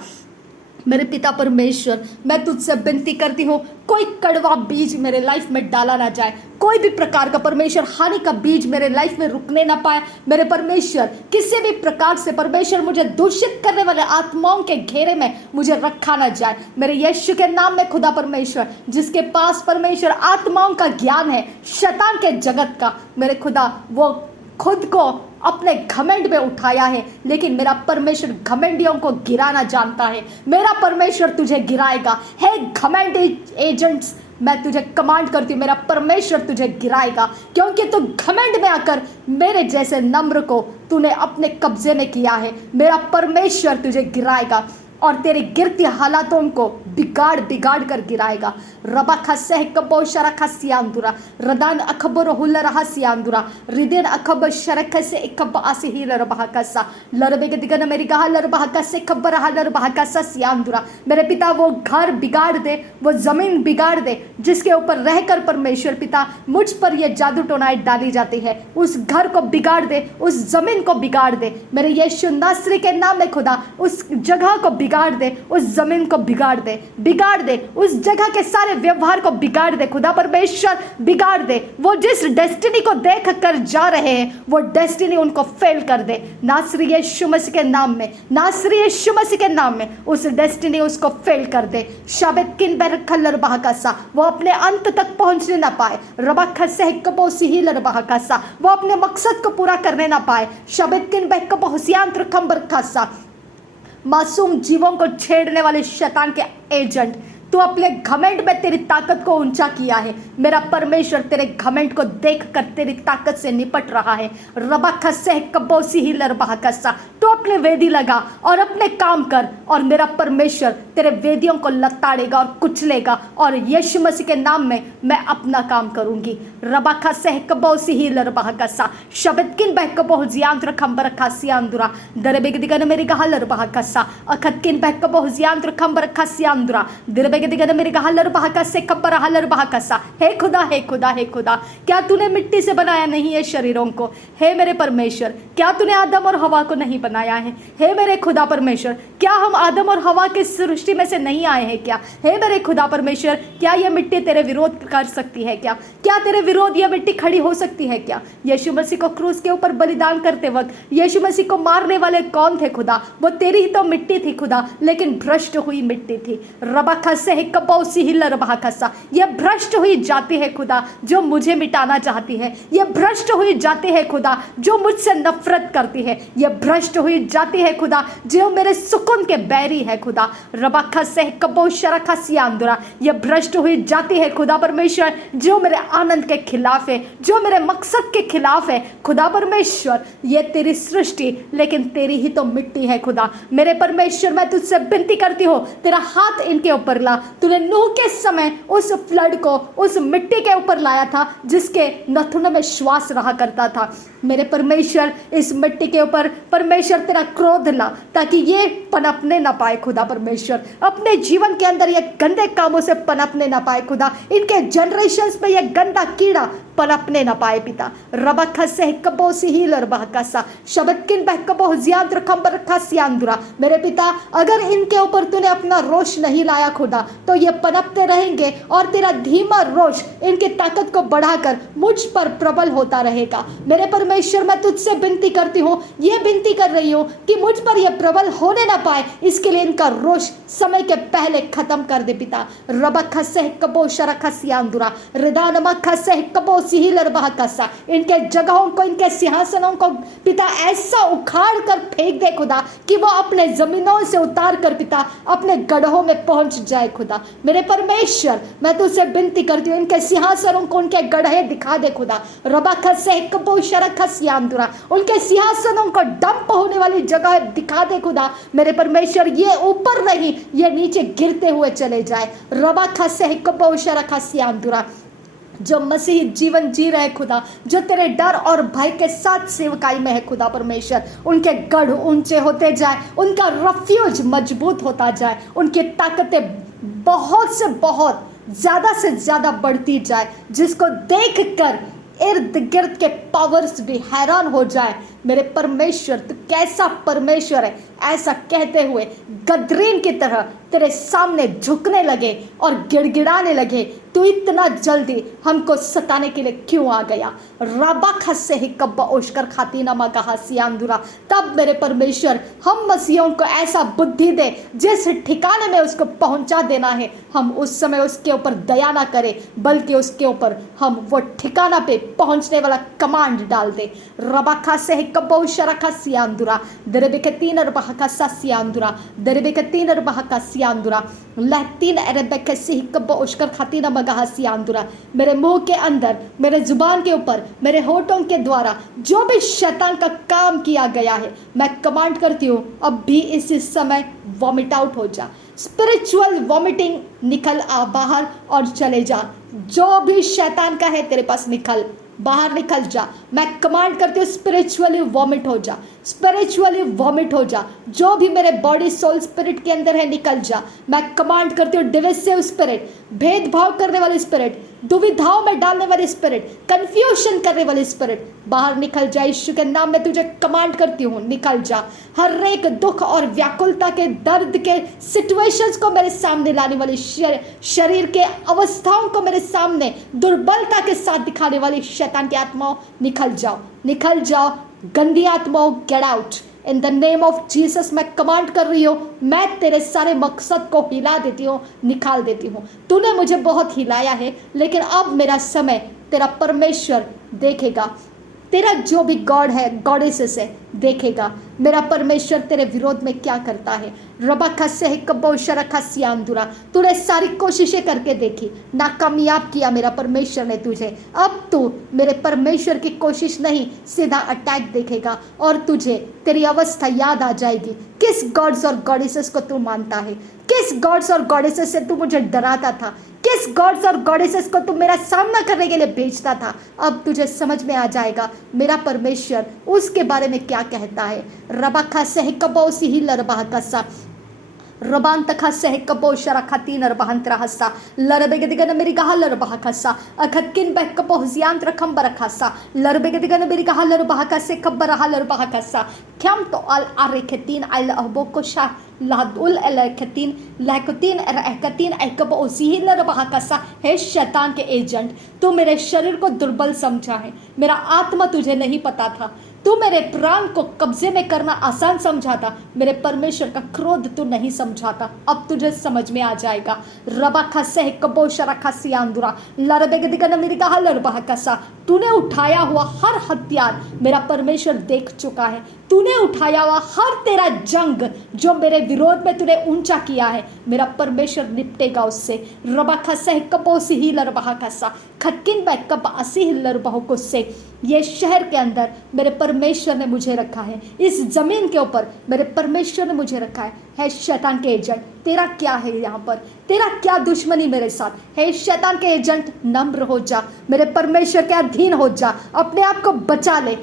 मेरे पिता परमेश्वर मैं तुझसे विनती करती हूँ कोई कड़वा बीज मेरे लाइफ में डाला ना जाए, कोई भी प्रकार का परमेश्वर हानि का बीज मेरे लाइफ में रुकने ना पाए। मेरे परमेश्वर किसी भी प्रकार से परमेश्वर मुझे दूषित करने वाले आत्माओं के घेरे में मुझे रखा ना जाए मेरे यीशु के नाम में। खुदा परमेश्वर जिसके पास परमेश्वर आत्माओं का ज्ञान है शैतान के जगत का, मेरे खुदा वो खुद को अपने घमंड में उठाया है, लेकिन मेरा परमेश्वर घमंडियों को गिराना जानता है। मेरा परमेश्वर तुझे गिराएगा। हे घमंड एजेंट्स, मैं तुझे कमांड करती हूँ, मेरा परमेश्वर तुझे गिराएगा, क्योंकि तू घमंड में आकर मेरे जैसे नम्र को तूने अपने कब्जे में किया है। मेरा परमेश्वर तुझे गिराएगा और तेरे गिरती हालातों को बिगाड़ बिगाड़ कर गिराएगा। रबाखा सह कबो शरखा सियांदुरा, रदान अखबर हुल रहा सियांदुरा, रिदेन अखबर शरख से इकब आसे ही लरबाका सा, लरबे के दिगन मेरी कहा लरबाका से खबर रहा लरबाका सा सियांदुरा। मेरे पिता वो घर बिगाड़ दे, वो जमीन बिगाड़ दे जिसके ऊपर रहकर परमेश्वर पिता मुझ पर ये जादू टोनाएं डाली जाती है, उस घर को बिगाड़ दे, उस जमीन को बिगाड़ दे मेरे यीशु नासरी के नाम में। खुदा उस जगह को बिगाड़ दे, उस जमीन को बिगाड़ दे, बिगाड़ दे, उस जगह के सारे व्यवहार को बिगाड़ दे। खुदा परमेश्वर बिगाड़ दे, वो जिस डेस्टिनी को देख कर जा रहे हैं वो डेस्टिनी उनको फेल कर दे नासरी यीशु मसीह के नाम में, नासरी यीशु मसीह के नाम में उस डेस्टिनी उसको फेल कर दे। शाबत किन बरखलर बहकासा, वो अपने अंत तक पहुंचने ना पाए। रबाखा सहकबो सिहिलर बहकासा, वो अपने मकसद को पूरा करने ना पाए। शाबत किन बहकबो हुसियांत रखम बरखासा, मासूम जीवों को छेड़ने वाले शैतान के एजेंट, तू अपने घमंड में तेरी ताकत को ऊंचा किया है। मेरा परमेश्वर तेरे घमंड को देखकर तेरी ताकत से निपट रहा है। रबा खस्से कबोसी ही लरबा कस्सा, तू अपने वेदी लगा और अपने काम कर, और मेरा परमेश्वर तेरे वेदियों को लताड़ेगा और कुचलेगा, और यीशु मसीह के नाम में मैं अपना काम करूंगी। रबा खस्से कबोसी ही लरबा कस्सा, शब्द किन बह कबो जियांत्र खंबर खासियांदुरा दरबेग दिगन मेरी गहा लरबा कस्सा, अखत किन बह कबो जियांत्र खंबर खासियांदुरा दरबेग दिगन मेरी गहा लरबा कस्से कब्बर लरबा कस्सा। हे खुदा, हे खुदा, हे खुदा, क्या तूने मिट्टी से बनाया नहीं है शरीरों को? हे मेरे परमेश्वर, क्या तूने आदम और हवा को नहीं बनाया है? हे मेरे खुदा परमेश्वर, क्या हम आदम और हवा की सृष्टि में से नहीं आए हैं क्या? हे मेरे खुदा परमेश्वर, क्या यह मिट्टी तेरे विरोध कर सकती है क्या? क्या तेरे विरोध यह मिट्टी खड़ी हो सकती है क्या? यीशु मसीह को क्रूस के ऊपर बलिदान करते वक्त यीशु मसीह को मारने वाले कौन थे खुदा? वो तेरी ही तो मिट्टी थी खुदा, लेकिन भ्रष्ट हुई मिट्टी थी। रबा खस्से कबौसी ही लरबा खस्सा, यह भ्रष्ट हुई जाती है खुदा जो मुझे मिटाना चाहती है। यह भ्रष्ट हुई जाती है खुदा जो मुझसे नफरत करती है। यह भ्रष्ट हुई जाती है खुदा जो मेरे सुकून के बैरी है खुदा। रबा खस्से कबो शरखा सियांदुरा, यह भ्रष्ट हुई जाती है खुदा परमेश्वर जो मेरे आनंद के खिलाफ है, जो मेरे मकसद के खिलाफ है। खुदा परमेश्वर, ये तेरी सृष्टि लेकिन तेरी ही तो मिट्टी है खुदा। मेरे परमेश्वर, मैं तुझसे विनती करती हूँ, तेरा हाथ इनके ऊपर ला। तूने नूह के समय उस फ्लड को उस मिट्टी के ऊपर लाया था जिसके नथुनों में श्वास रहा करता था। मेरे परमेश्वर, इस मिट्टी के ऊपर परमेश्वर तेरा क्रोध ला, ताकि ये पनपने ना पाए खुदा परमेश्वर। अपने जीवन के अंदर ये गंदे कामों से पनपने ना पाए खुदा। इनके जनरेशंस में ये गंदा कीड़ा पनपने ना पाए पिता। रबा खस्से कबोसी ही लरबा कस्सा, शब्द किन बह कबो जियांत्र खंबर खासियांदुरा। मेरे पिता, अगर इनके ऊपर तूने अपना रोष नहीं लाया खुदा, तो ये पनपते रहेंगे और तेरा धीमा रोष इनकी ताकत को बढ़ाकर मुझ पर प्रबल होता रहेगा। मेरे परमेश्वर, मैं तुझसे विनती करती हूँ, ये विनती कर रही हूँ कि मुझ पर यह प्रबल होने ना पाए, इसके लिए इनका रोष समय के पहले खत्म कर दे पिता। रबा खस्से कबो शरखा सियांदुरा रिदानमा खस्से कबो सिहिलर बहकसा, इनके जगहों को, इनके सिंहासनों को पिता ऐसा उखाड़ कर फेंक दे खुदा कि वो अपने जमीनों से उतार कर पिता अपने गड्ढों में पहुंच जाए खुदा। मेरे परमेश्वर, मैं तुझसे विनती करती हूँ, इनके सिंहासनों को, उनके गड्ढे दिखा दे खुदा। रबा खस्से कबो शरखा सियांदुरा, उनके सिंहासनों को डंप होने वाली जगह दिखा दे खुदा। मेरे परमेश्वर, ये ऊपर नहीं, ये नीचे गिरते हुए चले जाए। रबा खस्से कबो शरखा सियांदुरा, जो मसीह जीवन जी रहे खुदा, जो तेरे डर और भय के साथ सेवकाई में है खुदा परमेश्वर, उनके गढ़ ऊंचे होते जाए, उनका रफ्यूज मजबूत होता जाए, उनकी ताकतें बहुत से बहुत ज़्यादा से ज़्यादा बढ़ती जाए, जिसको देख कर इर्द गिर्द के पावर्स भी हैरान हो जाए। मेरे परमेश्वर, तू कैसा परमेश्वर है, ऐसा कहते हुए गदरीन की तरह तेरे सामने झुकने लगे और गिड़गिड़ाने लगे, तू इतना जल्दी हमको सताने के लिए क्यों आ गया? रबा खस्से ही कब्बा ओशकर खातीना मगाहा सियांदुरा। तब मेरे परमेश्वर, हम मसीहों को ऐसा बुद्धि दे जिस ठिकाने में उसको पहुंचा देना है, हम उस समय उसके ऊपर दया ना करें, बल्कि उसके ऊपर हम वो ठिकाना पे पहुंचने वाला कमांड डाल दे। रबा खस्से ही कब्बा शरखा सियांदुरा दरबे तीन रबा सियांदुरा दरबे तीन रबा सियांदुरा लहतीन अरबे से कब्बा ओशकर खातीना मगाहा सियांदुरा। मेरे मुंह के अंदर, मेरे जुबान के ऊपर, मेरे होठों के द्वारा जो भी शैतान का काम किया गया है, मैं कमांड करती हूँ, अब भी इसी समय वॉमिट आउट हो जा। स्पिरिचुअल वॉमिटिंग, निकल आ बाहर और चले जा। जो भी शैतान का है तेरे पास, निकल बाहर, निकल जा। मैं कमांड करती हूँ, स्पिरिचुअली वॉमिट हो जा, स्पिरिचुअली वॉमिट हो जा। जो भी मेरे बॉडी सोल स्पिरिट के अंदर है, निकल जा। मैं कमांड करती हूँ, डिविसिव स्पिरिट, भेदभाव करने वाली स्पिरिट, दुविधाओं में डालने वाली स्पिरिट, कंफ्यूजन करने वाली स्पिरिट, बाहर निकल जा। यीशु के नाम में तुझे कमांड करती हूँ, निकल जा। हर एक दुख और व्याकुलता के, दर्द के सिचुएशंस को मेरे सामने लाने वाली, शरीर के अवस्थाओं को मेरे सामने दुर्बलता के साथ दिखाने वाली शैतान की आत्माओं, निकल जाओ, निकल जाओ। गंदी आत्माओं, gate out in the name of Jesus. मैं कमांड कर रही हूँ, मैं तेरे सारे मकसद को हिला देती हूँ, निकाल देती हूँ। तूने मुझे बहुत हिलाया है, लेकिन अब मेरा समय तेरा परमेश्वर देखेगा, तेरा जो भी गॉड है, गॉडेसेस है, देखेगा। मेरा परमेश्वर तेरे विरोध में क्या करता है। रबा खसे कबो शरखा सियांदुरा, तूने सारी कोशिशें करके देखी, नाकामयाब किया मेरा परमेश्वर ने तुझे। अब तू मेरे परमेश्वर की कोशिश नहीं, सीधा अटैक देखेगा और तुझे तेरी अवस्था याद आ जाएगी। किस गॉड्स और गॉडेसेस को तू मानता है, किस गॉड्स और गॉडेसेस से तू मुझे डराता था, किस गॉड्स और गॉडेसेस को तू मेरा सामना करने के लिए भेजता था। अब तुझे समझ में आ जाएगा मेरा परमेश्वर उसके बारे में क्या कहता है। रबाखा सह कबो सी लरबाह कसा रबांतखा सह कबो शरखा तीन रबांतरा हसा लरबेगदिगन मेरी कहा लरबाह कसा अखतकिन बह कबो जियांत्र खंबर खसा लरबेगदिगन मेरी कहा लरबाह कसे खबर हा लरबाह कसा ख्याम तो अल आरेखतीन अल अहबो को शा लादुल अलखतीन लहकतीन अरहकतीन अकब ओसी लरबाह कसा। है शैतान के एजेंट, तू मेरे शरीर को दुर्बल समझा है, मेरा आत्मा तुझे नहीं पता था, तू मेरे प्राण को कब्जे में करना आसान समझा था, मेरे परमेश्वर का क्रोध तू नहीं समझा था। अब तुझे समझ में आ जाएगा। रबा खसे कबो शरखा सियांदुरा लरबेगदिगन मेरी कहा लरबाह कसा, तूने उठाया हुआ हर हथियार मेरा परमेश्वर देख चुका है। तूने उठाया हुआ हर तेरा जंग जो मेरे विरोध में तूने ऊंचा किया है, मेरा परमेश्वर निपटेगा उससे। रबा खसे कबो सी लरबाह कसा खटकिन बैकअप असी लरबाह को से। ये शहर के अंदर मेरे परमेश्वर ने मुझे रखा है, इस जमीन के ऊपर मेरे परमेश्वर ने मुझे रखा है। है शैतान के एजेंट, तेरा क्या है यहाँ पर, तेरा क्या दुश्मनी मेरे साथ है। शैतान के एजेंट, नम्र हो जा, मेरे परमेश्वर के अधीन हो जा, अपने आप को बचा ले,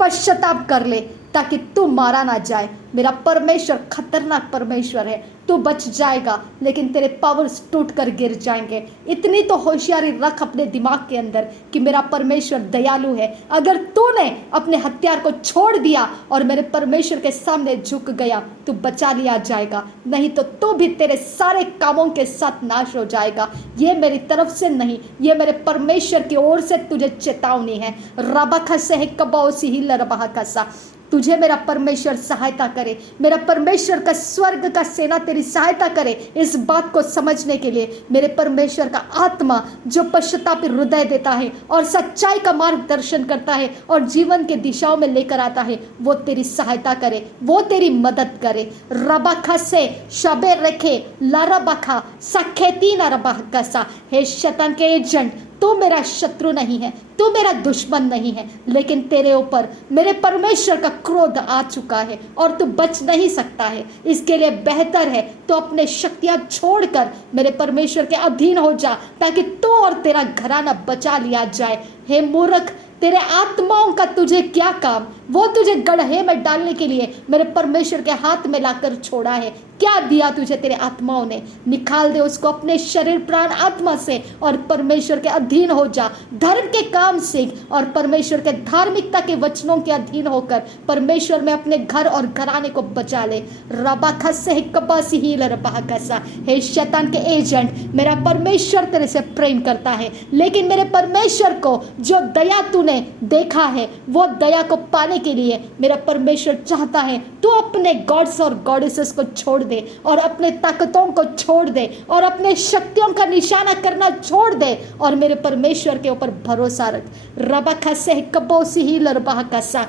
पश्चाताप कर ले ताकि तू मारा ना जाए। मेरा परमेश्वर खतरनाक परमेश्वर है, तू बच जाएगा लेकिन तेरे पावर्स टूट कर गिर जाएंगे। इतनी तो होशियारी रख अपने दिमाग के अंदर कि मेरा परमेश्वर दयालु है। अगर तूने अपने हथियार को छोड़ दिया और मेरे परमेश्वर के सामने झुक गया तो बचा लिया जाएगा, नहीं तो तू भी तेरे सारे कामों के साथ नाश हो जाएगा। ये मेरी तरफ से नहीं, ये मेरे परमेश्वर की ओर से तुझे चेतावनी है। रबा से कबो सी लरबाह कसा, तुझे मेरा परमेश्वर सहायता करे, मेरा परमेश्वर का स्वर्ग का सेना तेरी सहायता करे इस बात को समझने के लिए। मेरे परमेश्वर का आत्मा जो पश्चातापी हृदय देता है और सच्चाई का मार्गदर्शन करता है और जीवन के दिशाओं में लेकर आता है, वो तेरी सहायता करे, वो तेरी मदद करे। रबाखा से शबे रखे लारबाखा सखेती न रबाह कसा। हे शैतान के एजेंट, तू मेरा शत्रु नहीं है, तू मेरा दुश्मन नहीं है, लेकिन तेरे ऊपर मेरे परमेश्वर का क्रोध आ चुका है और तू बच नहीं सकता है। इसके लिए बेहतर है तो अपने शक्तियां छोड़कर मेरे परमेश्वर के अधीन हो जा ताकि तू और तेरा घराना बचा लिया जाए। हे मूर्ख, तेरे आत्माओं का तुझे क्या काम, वो तुझे गड्ढे में डालने के लिए मेरे परमेश्वर के हाथ में लाकर छोड़ा है। क्या दिया तुझे तेरे आत्माओं ने, निकाल दे उसको अपने शरीर प्राण आत्मा से और परमेश्वर के अधीन हो जा। धर्म के काम सीख और परमेश्वर के धार्मिकता के वचनों के अधीन होकर परमेश्वर में अपने घर और घराने को बचा ले। रबा खसे कबासी ही लरबाह कसा। हे शैतान के एजेंट, मेरा परमेश्वर तेरे से प्रेम करता है, लेकिन मेरे परमेश्वर को जो दया तूने देखा है वो दया को पाने के लिए मेरा परमेश्वर चाहता है तू अपने गॉड्स और गॉडेसेस को छोड़ दे और अपने ताकतों को छोड़ दे और अपने शक्तियों का निशाना करना छोड़ दे और मेरे परमेश्वर के ऊपर भरोसा रख। रबा खसे कबोसी ही लरबाह कसा।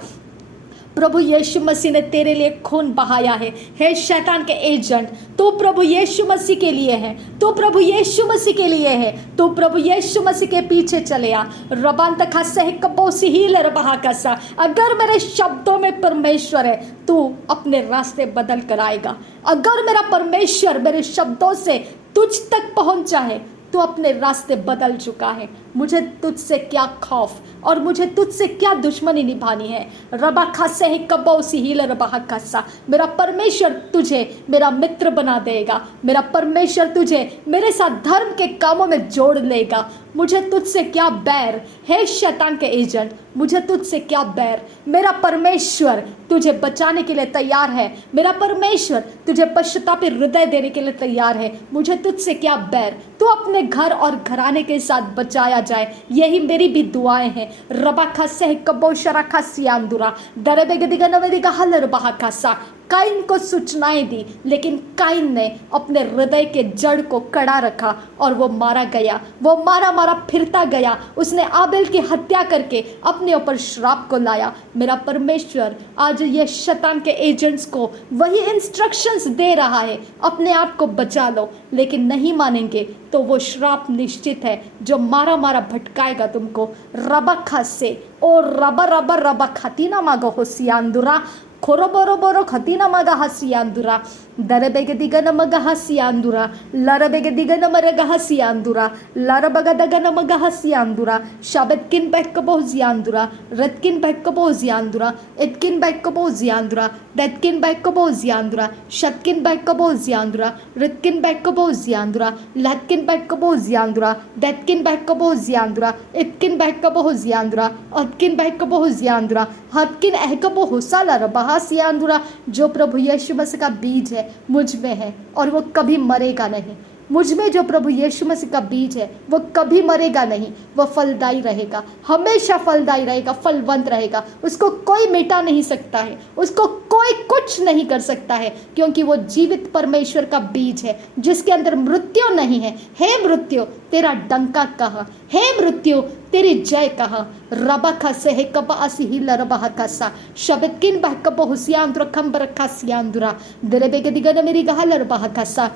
प्रभु यीशु मसीह ने तेरे लिए खून बहाया है। हे शैतान के एजेंट, तू प्रभु यीशु मसीह के लिए है, तू प्रभु यीशु मसीह के लिए है, तू प्रभु यीशु मसीह के पीछे चले आ। रबांत खसे कबोसी ही लरबाह कसा। अगर मेरे शब्दों में परमेश्वर है, तू अपने रास्ते बदल कर आएगा। अगर मेरा परमेश्वर मेरे शब्दों से तुझ तक पहुंचा है, तू अपने रास्ते बदल चुका है। मुझे तुझसे क्या खौफ और मुझे तुझसे क्या दुश्मनी निभानी है। रबा खसे ही कबोसी ही लरबाह कसा। मेरा परमेश्वर तुझे मेरा मित्र बना देगा, मेरा परमेश्वर तुझे मेरे साथ धर्म के कामों में जोड़ लेगा। मुझे तुझसे क्या बैर, हे शैतान के एजेंट, मुझे तुझसे क्या बैर। मेरा परमेश्वर तुझे बचाने के लिए तैयार है, मेरा परमेश्वर तुझे पश्चातापी हृदय देने के लिए तैयार है। मुझे तुझसे क्या बैर, तू अपने घर और घराने के साथ बचाया जाए, यही मेरी भी दुआएं हैं। रबा खसे कबो शरा खसियांदुरा दरबेगदिगनवेदिगा हलरबाह कसा। काइन को सूचनाएं दी, लेकिन काइन ने अपने हृदय के जड़ को कड़ा रखा और वो मारा गया। वो मारा मारा फिरता गया। उसने आबेल की हत्या करके अपने ऊपर श्राप को लाया। मेरा परमेश्वर आज ये शैतान के एजेंट्स को वही इंस्ट्रक्शंस दे रहा है, अपने आप को बचा लो, लेकिन नहीं मानेंगे तो वो श्राप निश्चित है जो मारा मारा भटकाएगा तुमको। रबा खास से ओ रबा रबा रबा खतीना मागो होसियांदुरा खोरोबोरोबोरो खतीना मगा हसियांदुरा दरबेगे दिगन मगा हसियांदुरा लरबेगे दिगन मरगा हसियांदुरा लरबगा दगन मगा हसियांदुरा शबतकिन बैकबो जियांदुरा रतकिन बैकबो जियांदुरा इतकिन बैकबो जियांदुरा दतकिन बैकबो जियांदुरा शतकिन बैकबो जियांदुरा रतकिन बैकबो जियांदुरा लतकिन बैकबो जियांदुरा दतकिन बैकबो जियांदुरा इतकिन बैकबो जियांदुरा अतकिन बैकबो जियांदुरा हतकिन ehकबो हुसाला रबहा सियांदुरा। जो प्रभु यीशु मसीह का बीज है मुझ में है और वो कभी मरेगा नहीं। मुझ में जो प्रभु यीशु मसीह का बीज है वो कभी मरेगा नहीं, वो फलदायी रहेगा, हमेशा फलदायी रहेगा, फलवंत रहेगा। उसको कोई मिटा नहीं सकता है, उसको कोई कुछ नहीं कर सकता है, क्योंकि वो जीवित परमेश्वर का बीज है जिसके अंदर मृत्यु नहीं है। हे मृत्यु तेरा डंका कहाँ, हे मृत्यु तेरी जय कहाँ। रबा खसे है कबा असी ही लरबा खसा शबतकिन बहकबो हुसियांदुरा खंबर खसियांदुरा दरबेगे दिगन मेरी गहा लरबा खसा।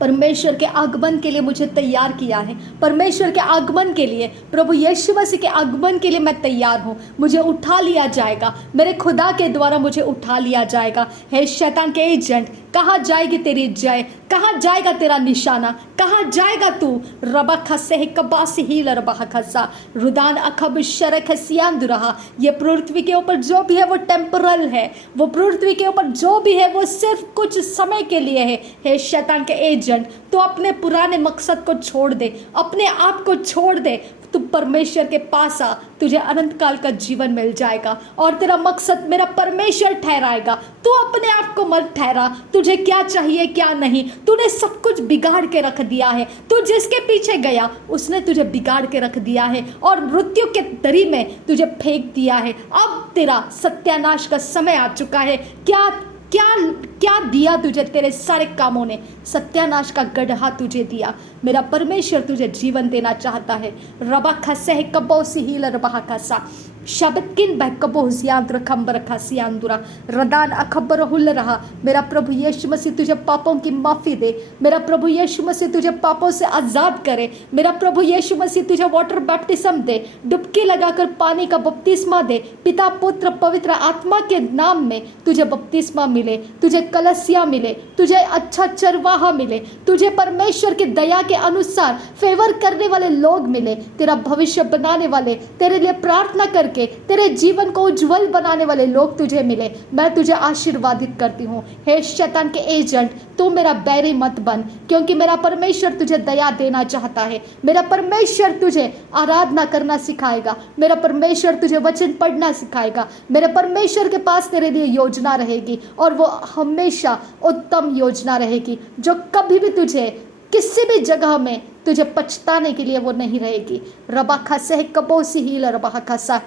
परमेश्वर के आगमन के लिए मुझे तैयार किया है। परमेश्वर के आगमन के लिए, प्रभु यीशु मसीह के आगमन के लिए मैं तैयार हूँ। मुझे उठा लिया जाएगा, मेरे खुदा के द्वारा मुझे उठा लिया जाएगा। हे शैतान के एजेंट, कहाँ जाएगी तेरी जय, कहाँ जाएगा तेरा निशाना, कहाँ जाएगा तू। रबा खसे है कबासी ही लरबा खसा रुदान अखब शरख सियांदुरा। ये पृथ्वी के ऊपर जो भी है वो टेम्परल है, वो पृथ्वी के ऊपर जो भी है वो सिर्फ कुछ समय के लिए है। हे शैतान के एजेंट, तो अपने पुराने मकसद को छोड़ दे, अपने आप को छोड़ दे, तू परमेश्वर के पास आ, तुझे अनंत काल का जीवन मिल जाएगा और तेरा मकसद मेरा परमेश्वर ठहराएगा। तू अपने आप को मत ठहरा, तुझे क्या चाहिए क्या नहीं, तूने सब कुछ बिगाड़ के रख दिया है। तू जिसके पीछे गया उसने तुझे बिगाड़ के रख दिया है और मृत्यु के दरी में तुझे फेंक दिया है। अब तेरा सत्यानाश का समय आ चुका है। क्या क्या क्या दिया तुझे तेरे सारे कामों ने? सत्यानाश का गड्ढा तुझे दिया। मेरा परमेश्वर तुझे जीवन देना चाहता है। रबा खसे कबो सिहिल रबा खसा शबतकिन बहकबो जियांद्र खंबर खसियांदुरा रदान अखबर हुल रहा। मेरा प्रभु यीशु मसीह तुझे पापों की माफ़ी दे। मेरा प्रभु यीशु मसीह तुझे पापों से आज़ाद करे। मेरा प्रभु यीशु मसीह तुझे वाटर बैप्टिज्म दे, डुबकी लगाकर पानी का बपतिस्मा दे। पिता पुत्र पवित्र आत्मा के नाम में तुझे बपतिस्मा मिले, तुझे कलसिया मिले, तुझे अच्छा चरवाहा मिले, तुझे परमेश्वर की दया के अनुसार फेवर करने वाले लोग मिले, तेरा भविष्य बनाने वाले, तेरे लिए प्रार्थना करके तेरे जीवन को उज्जवल बनाने वाले लोग तुझे मिले। मैं तुझे आशीर्वादित करती हूँ। हे शैतान के एजेंट, तू मेरा बैरी मत बन, क्योंकि मेरा परमेश्वर तुझे दया देना चाहता है। मेरा परमेश्वर तुझे आराधना करना सिखाएगा। मेरा परमेश्वर तुझे वचन पढ़ना सिखाएगा। मेरे परमेश्वर के पास तेरे लिए योजना रहेगी और वो हमेशा उत्तम योजना रहेगी, जो कभी भी तुझे किसी भी जगह में तुझे पछताने के लिए वो नहीं रहेगी। रबा खसे कबो सिहिल रबा खसा।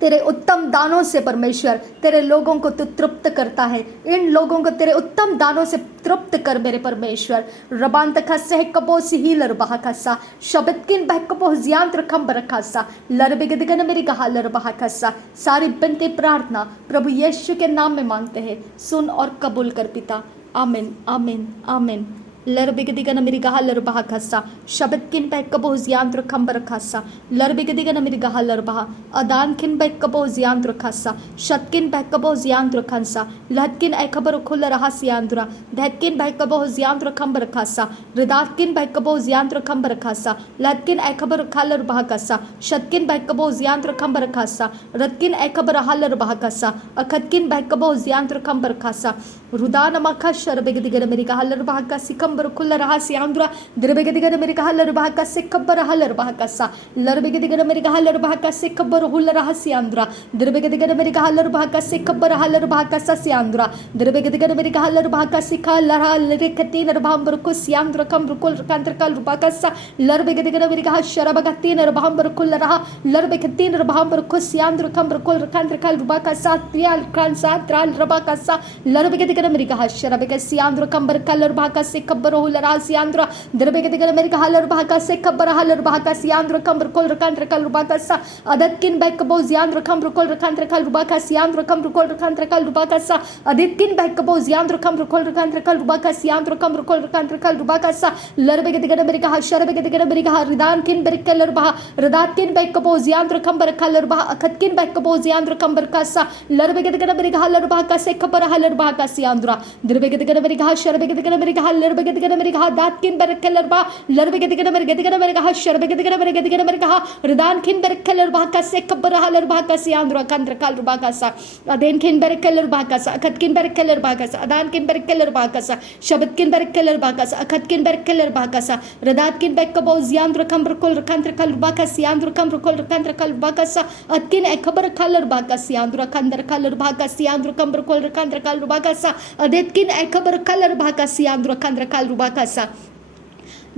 तेरे उत्तम दानों से परमेश्वर तेरे लोगों को तू तृप्त करता है। इन लोगों को तेरे उत्तम दानों से तृप्त कर मेरे परमेश्वर। रबांत खसे कबो सिहिल रबा खसा शबतकिन बहकबो जियांत्र खंबर खसा लरबिगदिगन मेरी कहा लरबा खसा। सारी बिनती प्रार्थना प्रभु यीशु के नाम में मांगते हैं, सुन और कबूल कर पिता। आमीन आमीन आमीन। लरबिगदिगन मेरी गहा लरबहा खसा शबतकिन बहकबो जियांत्र खंबर खसा लरबिगदिगन मेरी गहा लरबहा अदानकिन बहकबो जियांत्र खसा शतकिन बहकबो जियांत्र खंसा लहतकिन खबर खुल रहा सियांद्रा धतकिन बहकबो जियांत्र खंबर खसा रिदातकिन बहकबो जियांत्र खंबर खसा लहतकिन खबर खालर बहा खसा शतकिन बहकबो जियांत्र खंबर खसा रतकिन खबर हालर बहा खसा अखतकिन बहकबो जियांत्र खंबर खसा रुदान मखा शरबिगदिगन मेरी गहा लरबहा का सिकम बरकुल रहा सियांद्रा द्रबेगे दिगन मेरे कहा लरबा का से खबर लरबा का सा लरबेगे दिगन मेरे कहा लरबा का से खबर हुल रहा सियांद्रा द्रबेगे दिगन मेरे कहा लरबा का से खबर लरबा का सा सियांद्रा द्रबेगे दिगन मेरे कहा लरबा का सिखा लरा लरे कती नरबाम बरकुल सियांद्रा कम बरकुल रकांतर कल रबा का सा लरबेगे दिगन मेरे कहा शरबा का तीन नरबाम बरकुल रहा लरबेगे तीन नरबाम बरकुल सियांद्रा कम बरकुल रकांतर कल रबा का सा त्रियाल कान सा त्राल रबा का सा लरबेगे दिगन मेरे कहा शरबेगे सियांद्रा कम बरकल रबा का से खबर हुल रहा सियांद्रा द्रबेगे दिगन मेरे कहा लरबा का से खबर लरबा का सियांद्रा कम बरकुल रकांतर कल रबा का सा अदत किन बैक कबो जियांद्रा कम बरकुल रकांतर कल रबा का सियांद्रा कम बरकुल रकांतर कल रबा का सा अदित किन बैक कबो जियांद्रा कम बरकुल रकांतर कल रबा का सियांद्रा कम बरकुल रकांतर कल रबा का सा लरबेगे दिगन मेरे कहा शरबेगे दिगन मेरे कहा रिदान किन बरक लरबा रदात किन बैक कबो जियांद्रा कम बरकल लरबा अखत किन बैक कबो जियांद्रा कम बरका सा लरबेगे दिगन मेरे कहा लरबा का से खबर लरबा का सियांद्रा द्रबेगे दिगन मेरे कहा शरबेगे दिगन मेरे कहा लरबेगे दिगन मेरे कहा दात किन बरक लरबा लरबेगे दिगन मेरे कहा शरबेगे दिगन मेरे कहा रिदान किन बरक लरबा का से खबर लरबा का सियांद्रा कंद्र कल रबा का सा अदेन किन बरक लरबा का सा अखत किन बरक लरबा का सा अदान किन बरक लरबा का सा शब्द किन बरक लरबा का सा अखत किन बरक लरबा का सा रदात किन बैक कबो जियांद्रा कम बरकुल रकांतर कल रबा का सियांद्रा कम बरकुल रकांतर कल रबा का सा अतकिन ए खबर कल रबा का सियांद्रा कंदर कल रबा का सियांद्रा कम बरकुल रकांतर कल रबा का सा अदेत किन ए खबर कल रबा का सियांद्रा कंदर कल रबा का सा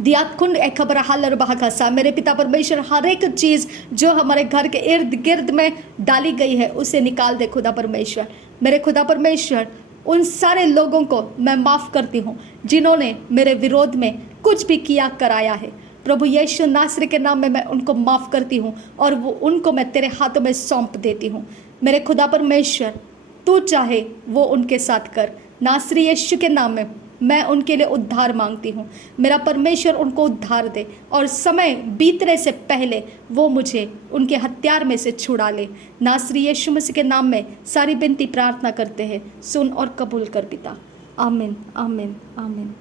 दियाकुंड ए खबर हालर बहाकासा मेरे पिता परमेश्वर हर एक चीज़ जो हमारे घर के इर्द गिर्द में डाली गई है उसे निकाल दे खुदा परमेश्वर। मेरे खुदा परमेश्वर उन सारे लोगों को मैं माफ़ करती हूँ जिन्होंने मेरे विरोध में कुछ भी किया कराया है। प्रभु यीशु नासरी के नाम में मैं उनको माफ़ करती हूँ और वो उनको मैं तेरे हाथों में सौंप देती हूँ। मेरे खुदा परमेश्वर तू चाहे वो उनके साथ कर। नासरी यीशु के नाम में मैं उनके लिए उद्धार मांगती हूँ। मेरा परमेश्वर उनको उद्धार दे और समय बीतने से पहले वो मुझे उनके हथियार में से छुड़ा ले। नासरी यीशु मसीह के नाम में सारी विनती प्रार्थना करते हैं, सुन और कबूल कर पिता। आमीन आमीन आमीन।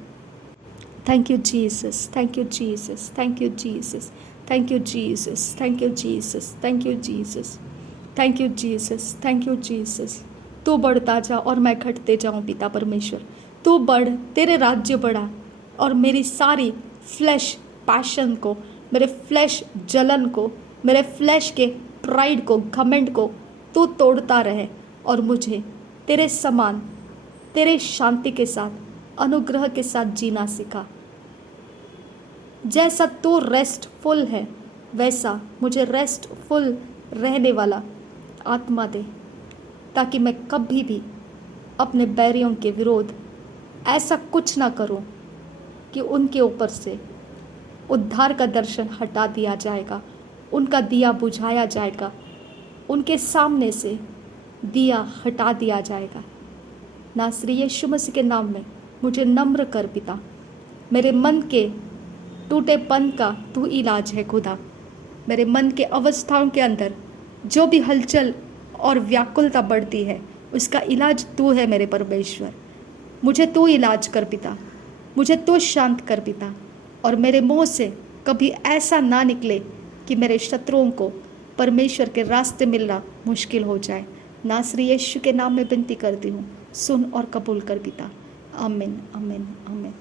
Thank you Jesus, thank you Jesus, thank you Jesus, thank you Jesus, thank you Jesus, thank you Jesus, thank you Jesus, thank you Jesus. तू बढ़ता जा और मैं घटते जाऊँ पिता परमेश्वर। तू बढ़, तेरे राज्य बढ़ा और मेरी सारी फ्लैश पैशन को, मेरे फ्लैश जलन को, मेरे फ्लैश के प्राइड को, घमंड को तू तोड़ता रहे और मुझे तेरे समान, तेरे शांति के साथ, अनुग्रह के साथ जीना सिखा। जैसा तू रेस्टफुल है वैसा मुझे रेस्टफुल रहने वाला आत्मा दे, ताकि मैं कभी भी अपने बैरियों के विरोध ऐसा कुछ ना करूं कि उनके ऊपर से उद्धार का दर्शन हटा दिया जाएगा, उनका दिया बुझाया जाएगा, उनके सामने से दिया हटा दिया जाएगा। नासरी यीशु मसीह के नाम में मुझे नम्र कर पिता। मेरे मन के टूटेपन का तू इलाज है खुदा। मेरे मन के अवस्थाओं के अंदर जो भी हलचल और व्याकुलता बढ़ती है उसका इलाज तू है मेरे परमेश्वर। मुझे तू इलाज कर पिता, मुझे तू शांत कर पिता और मेरे मुंह से कभी ऐसा ना निकले कि मेरे शत्रुओं को परमेश्वर के रास्ते मिलना मुश्किल हो जाए। नासरी यीशु के नाम में विनती करती हूँ, सुन और कबूल कर पिता। आमीन आमीन आमीन।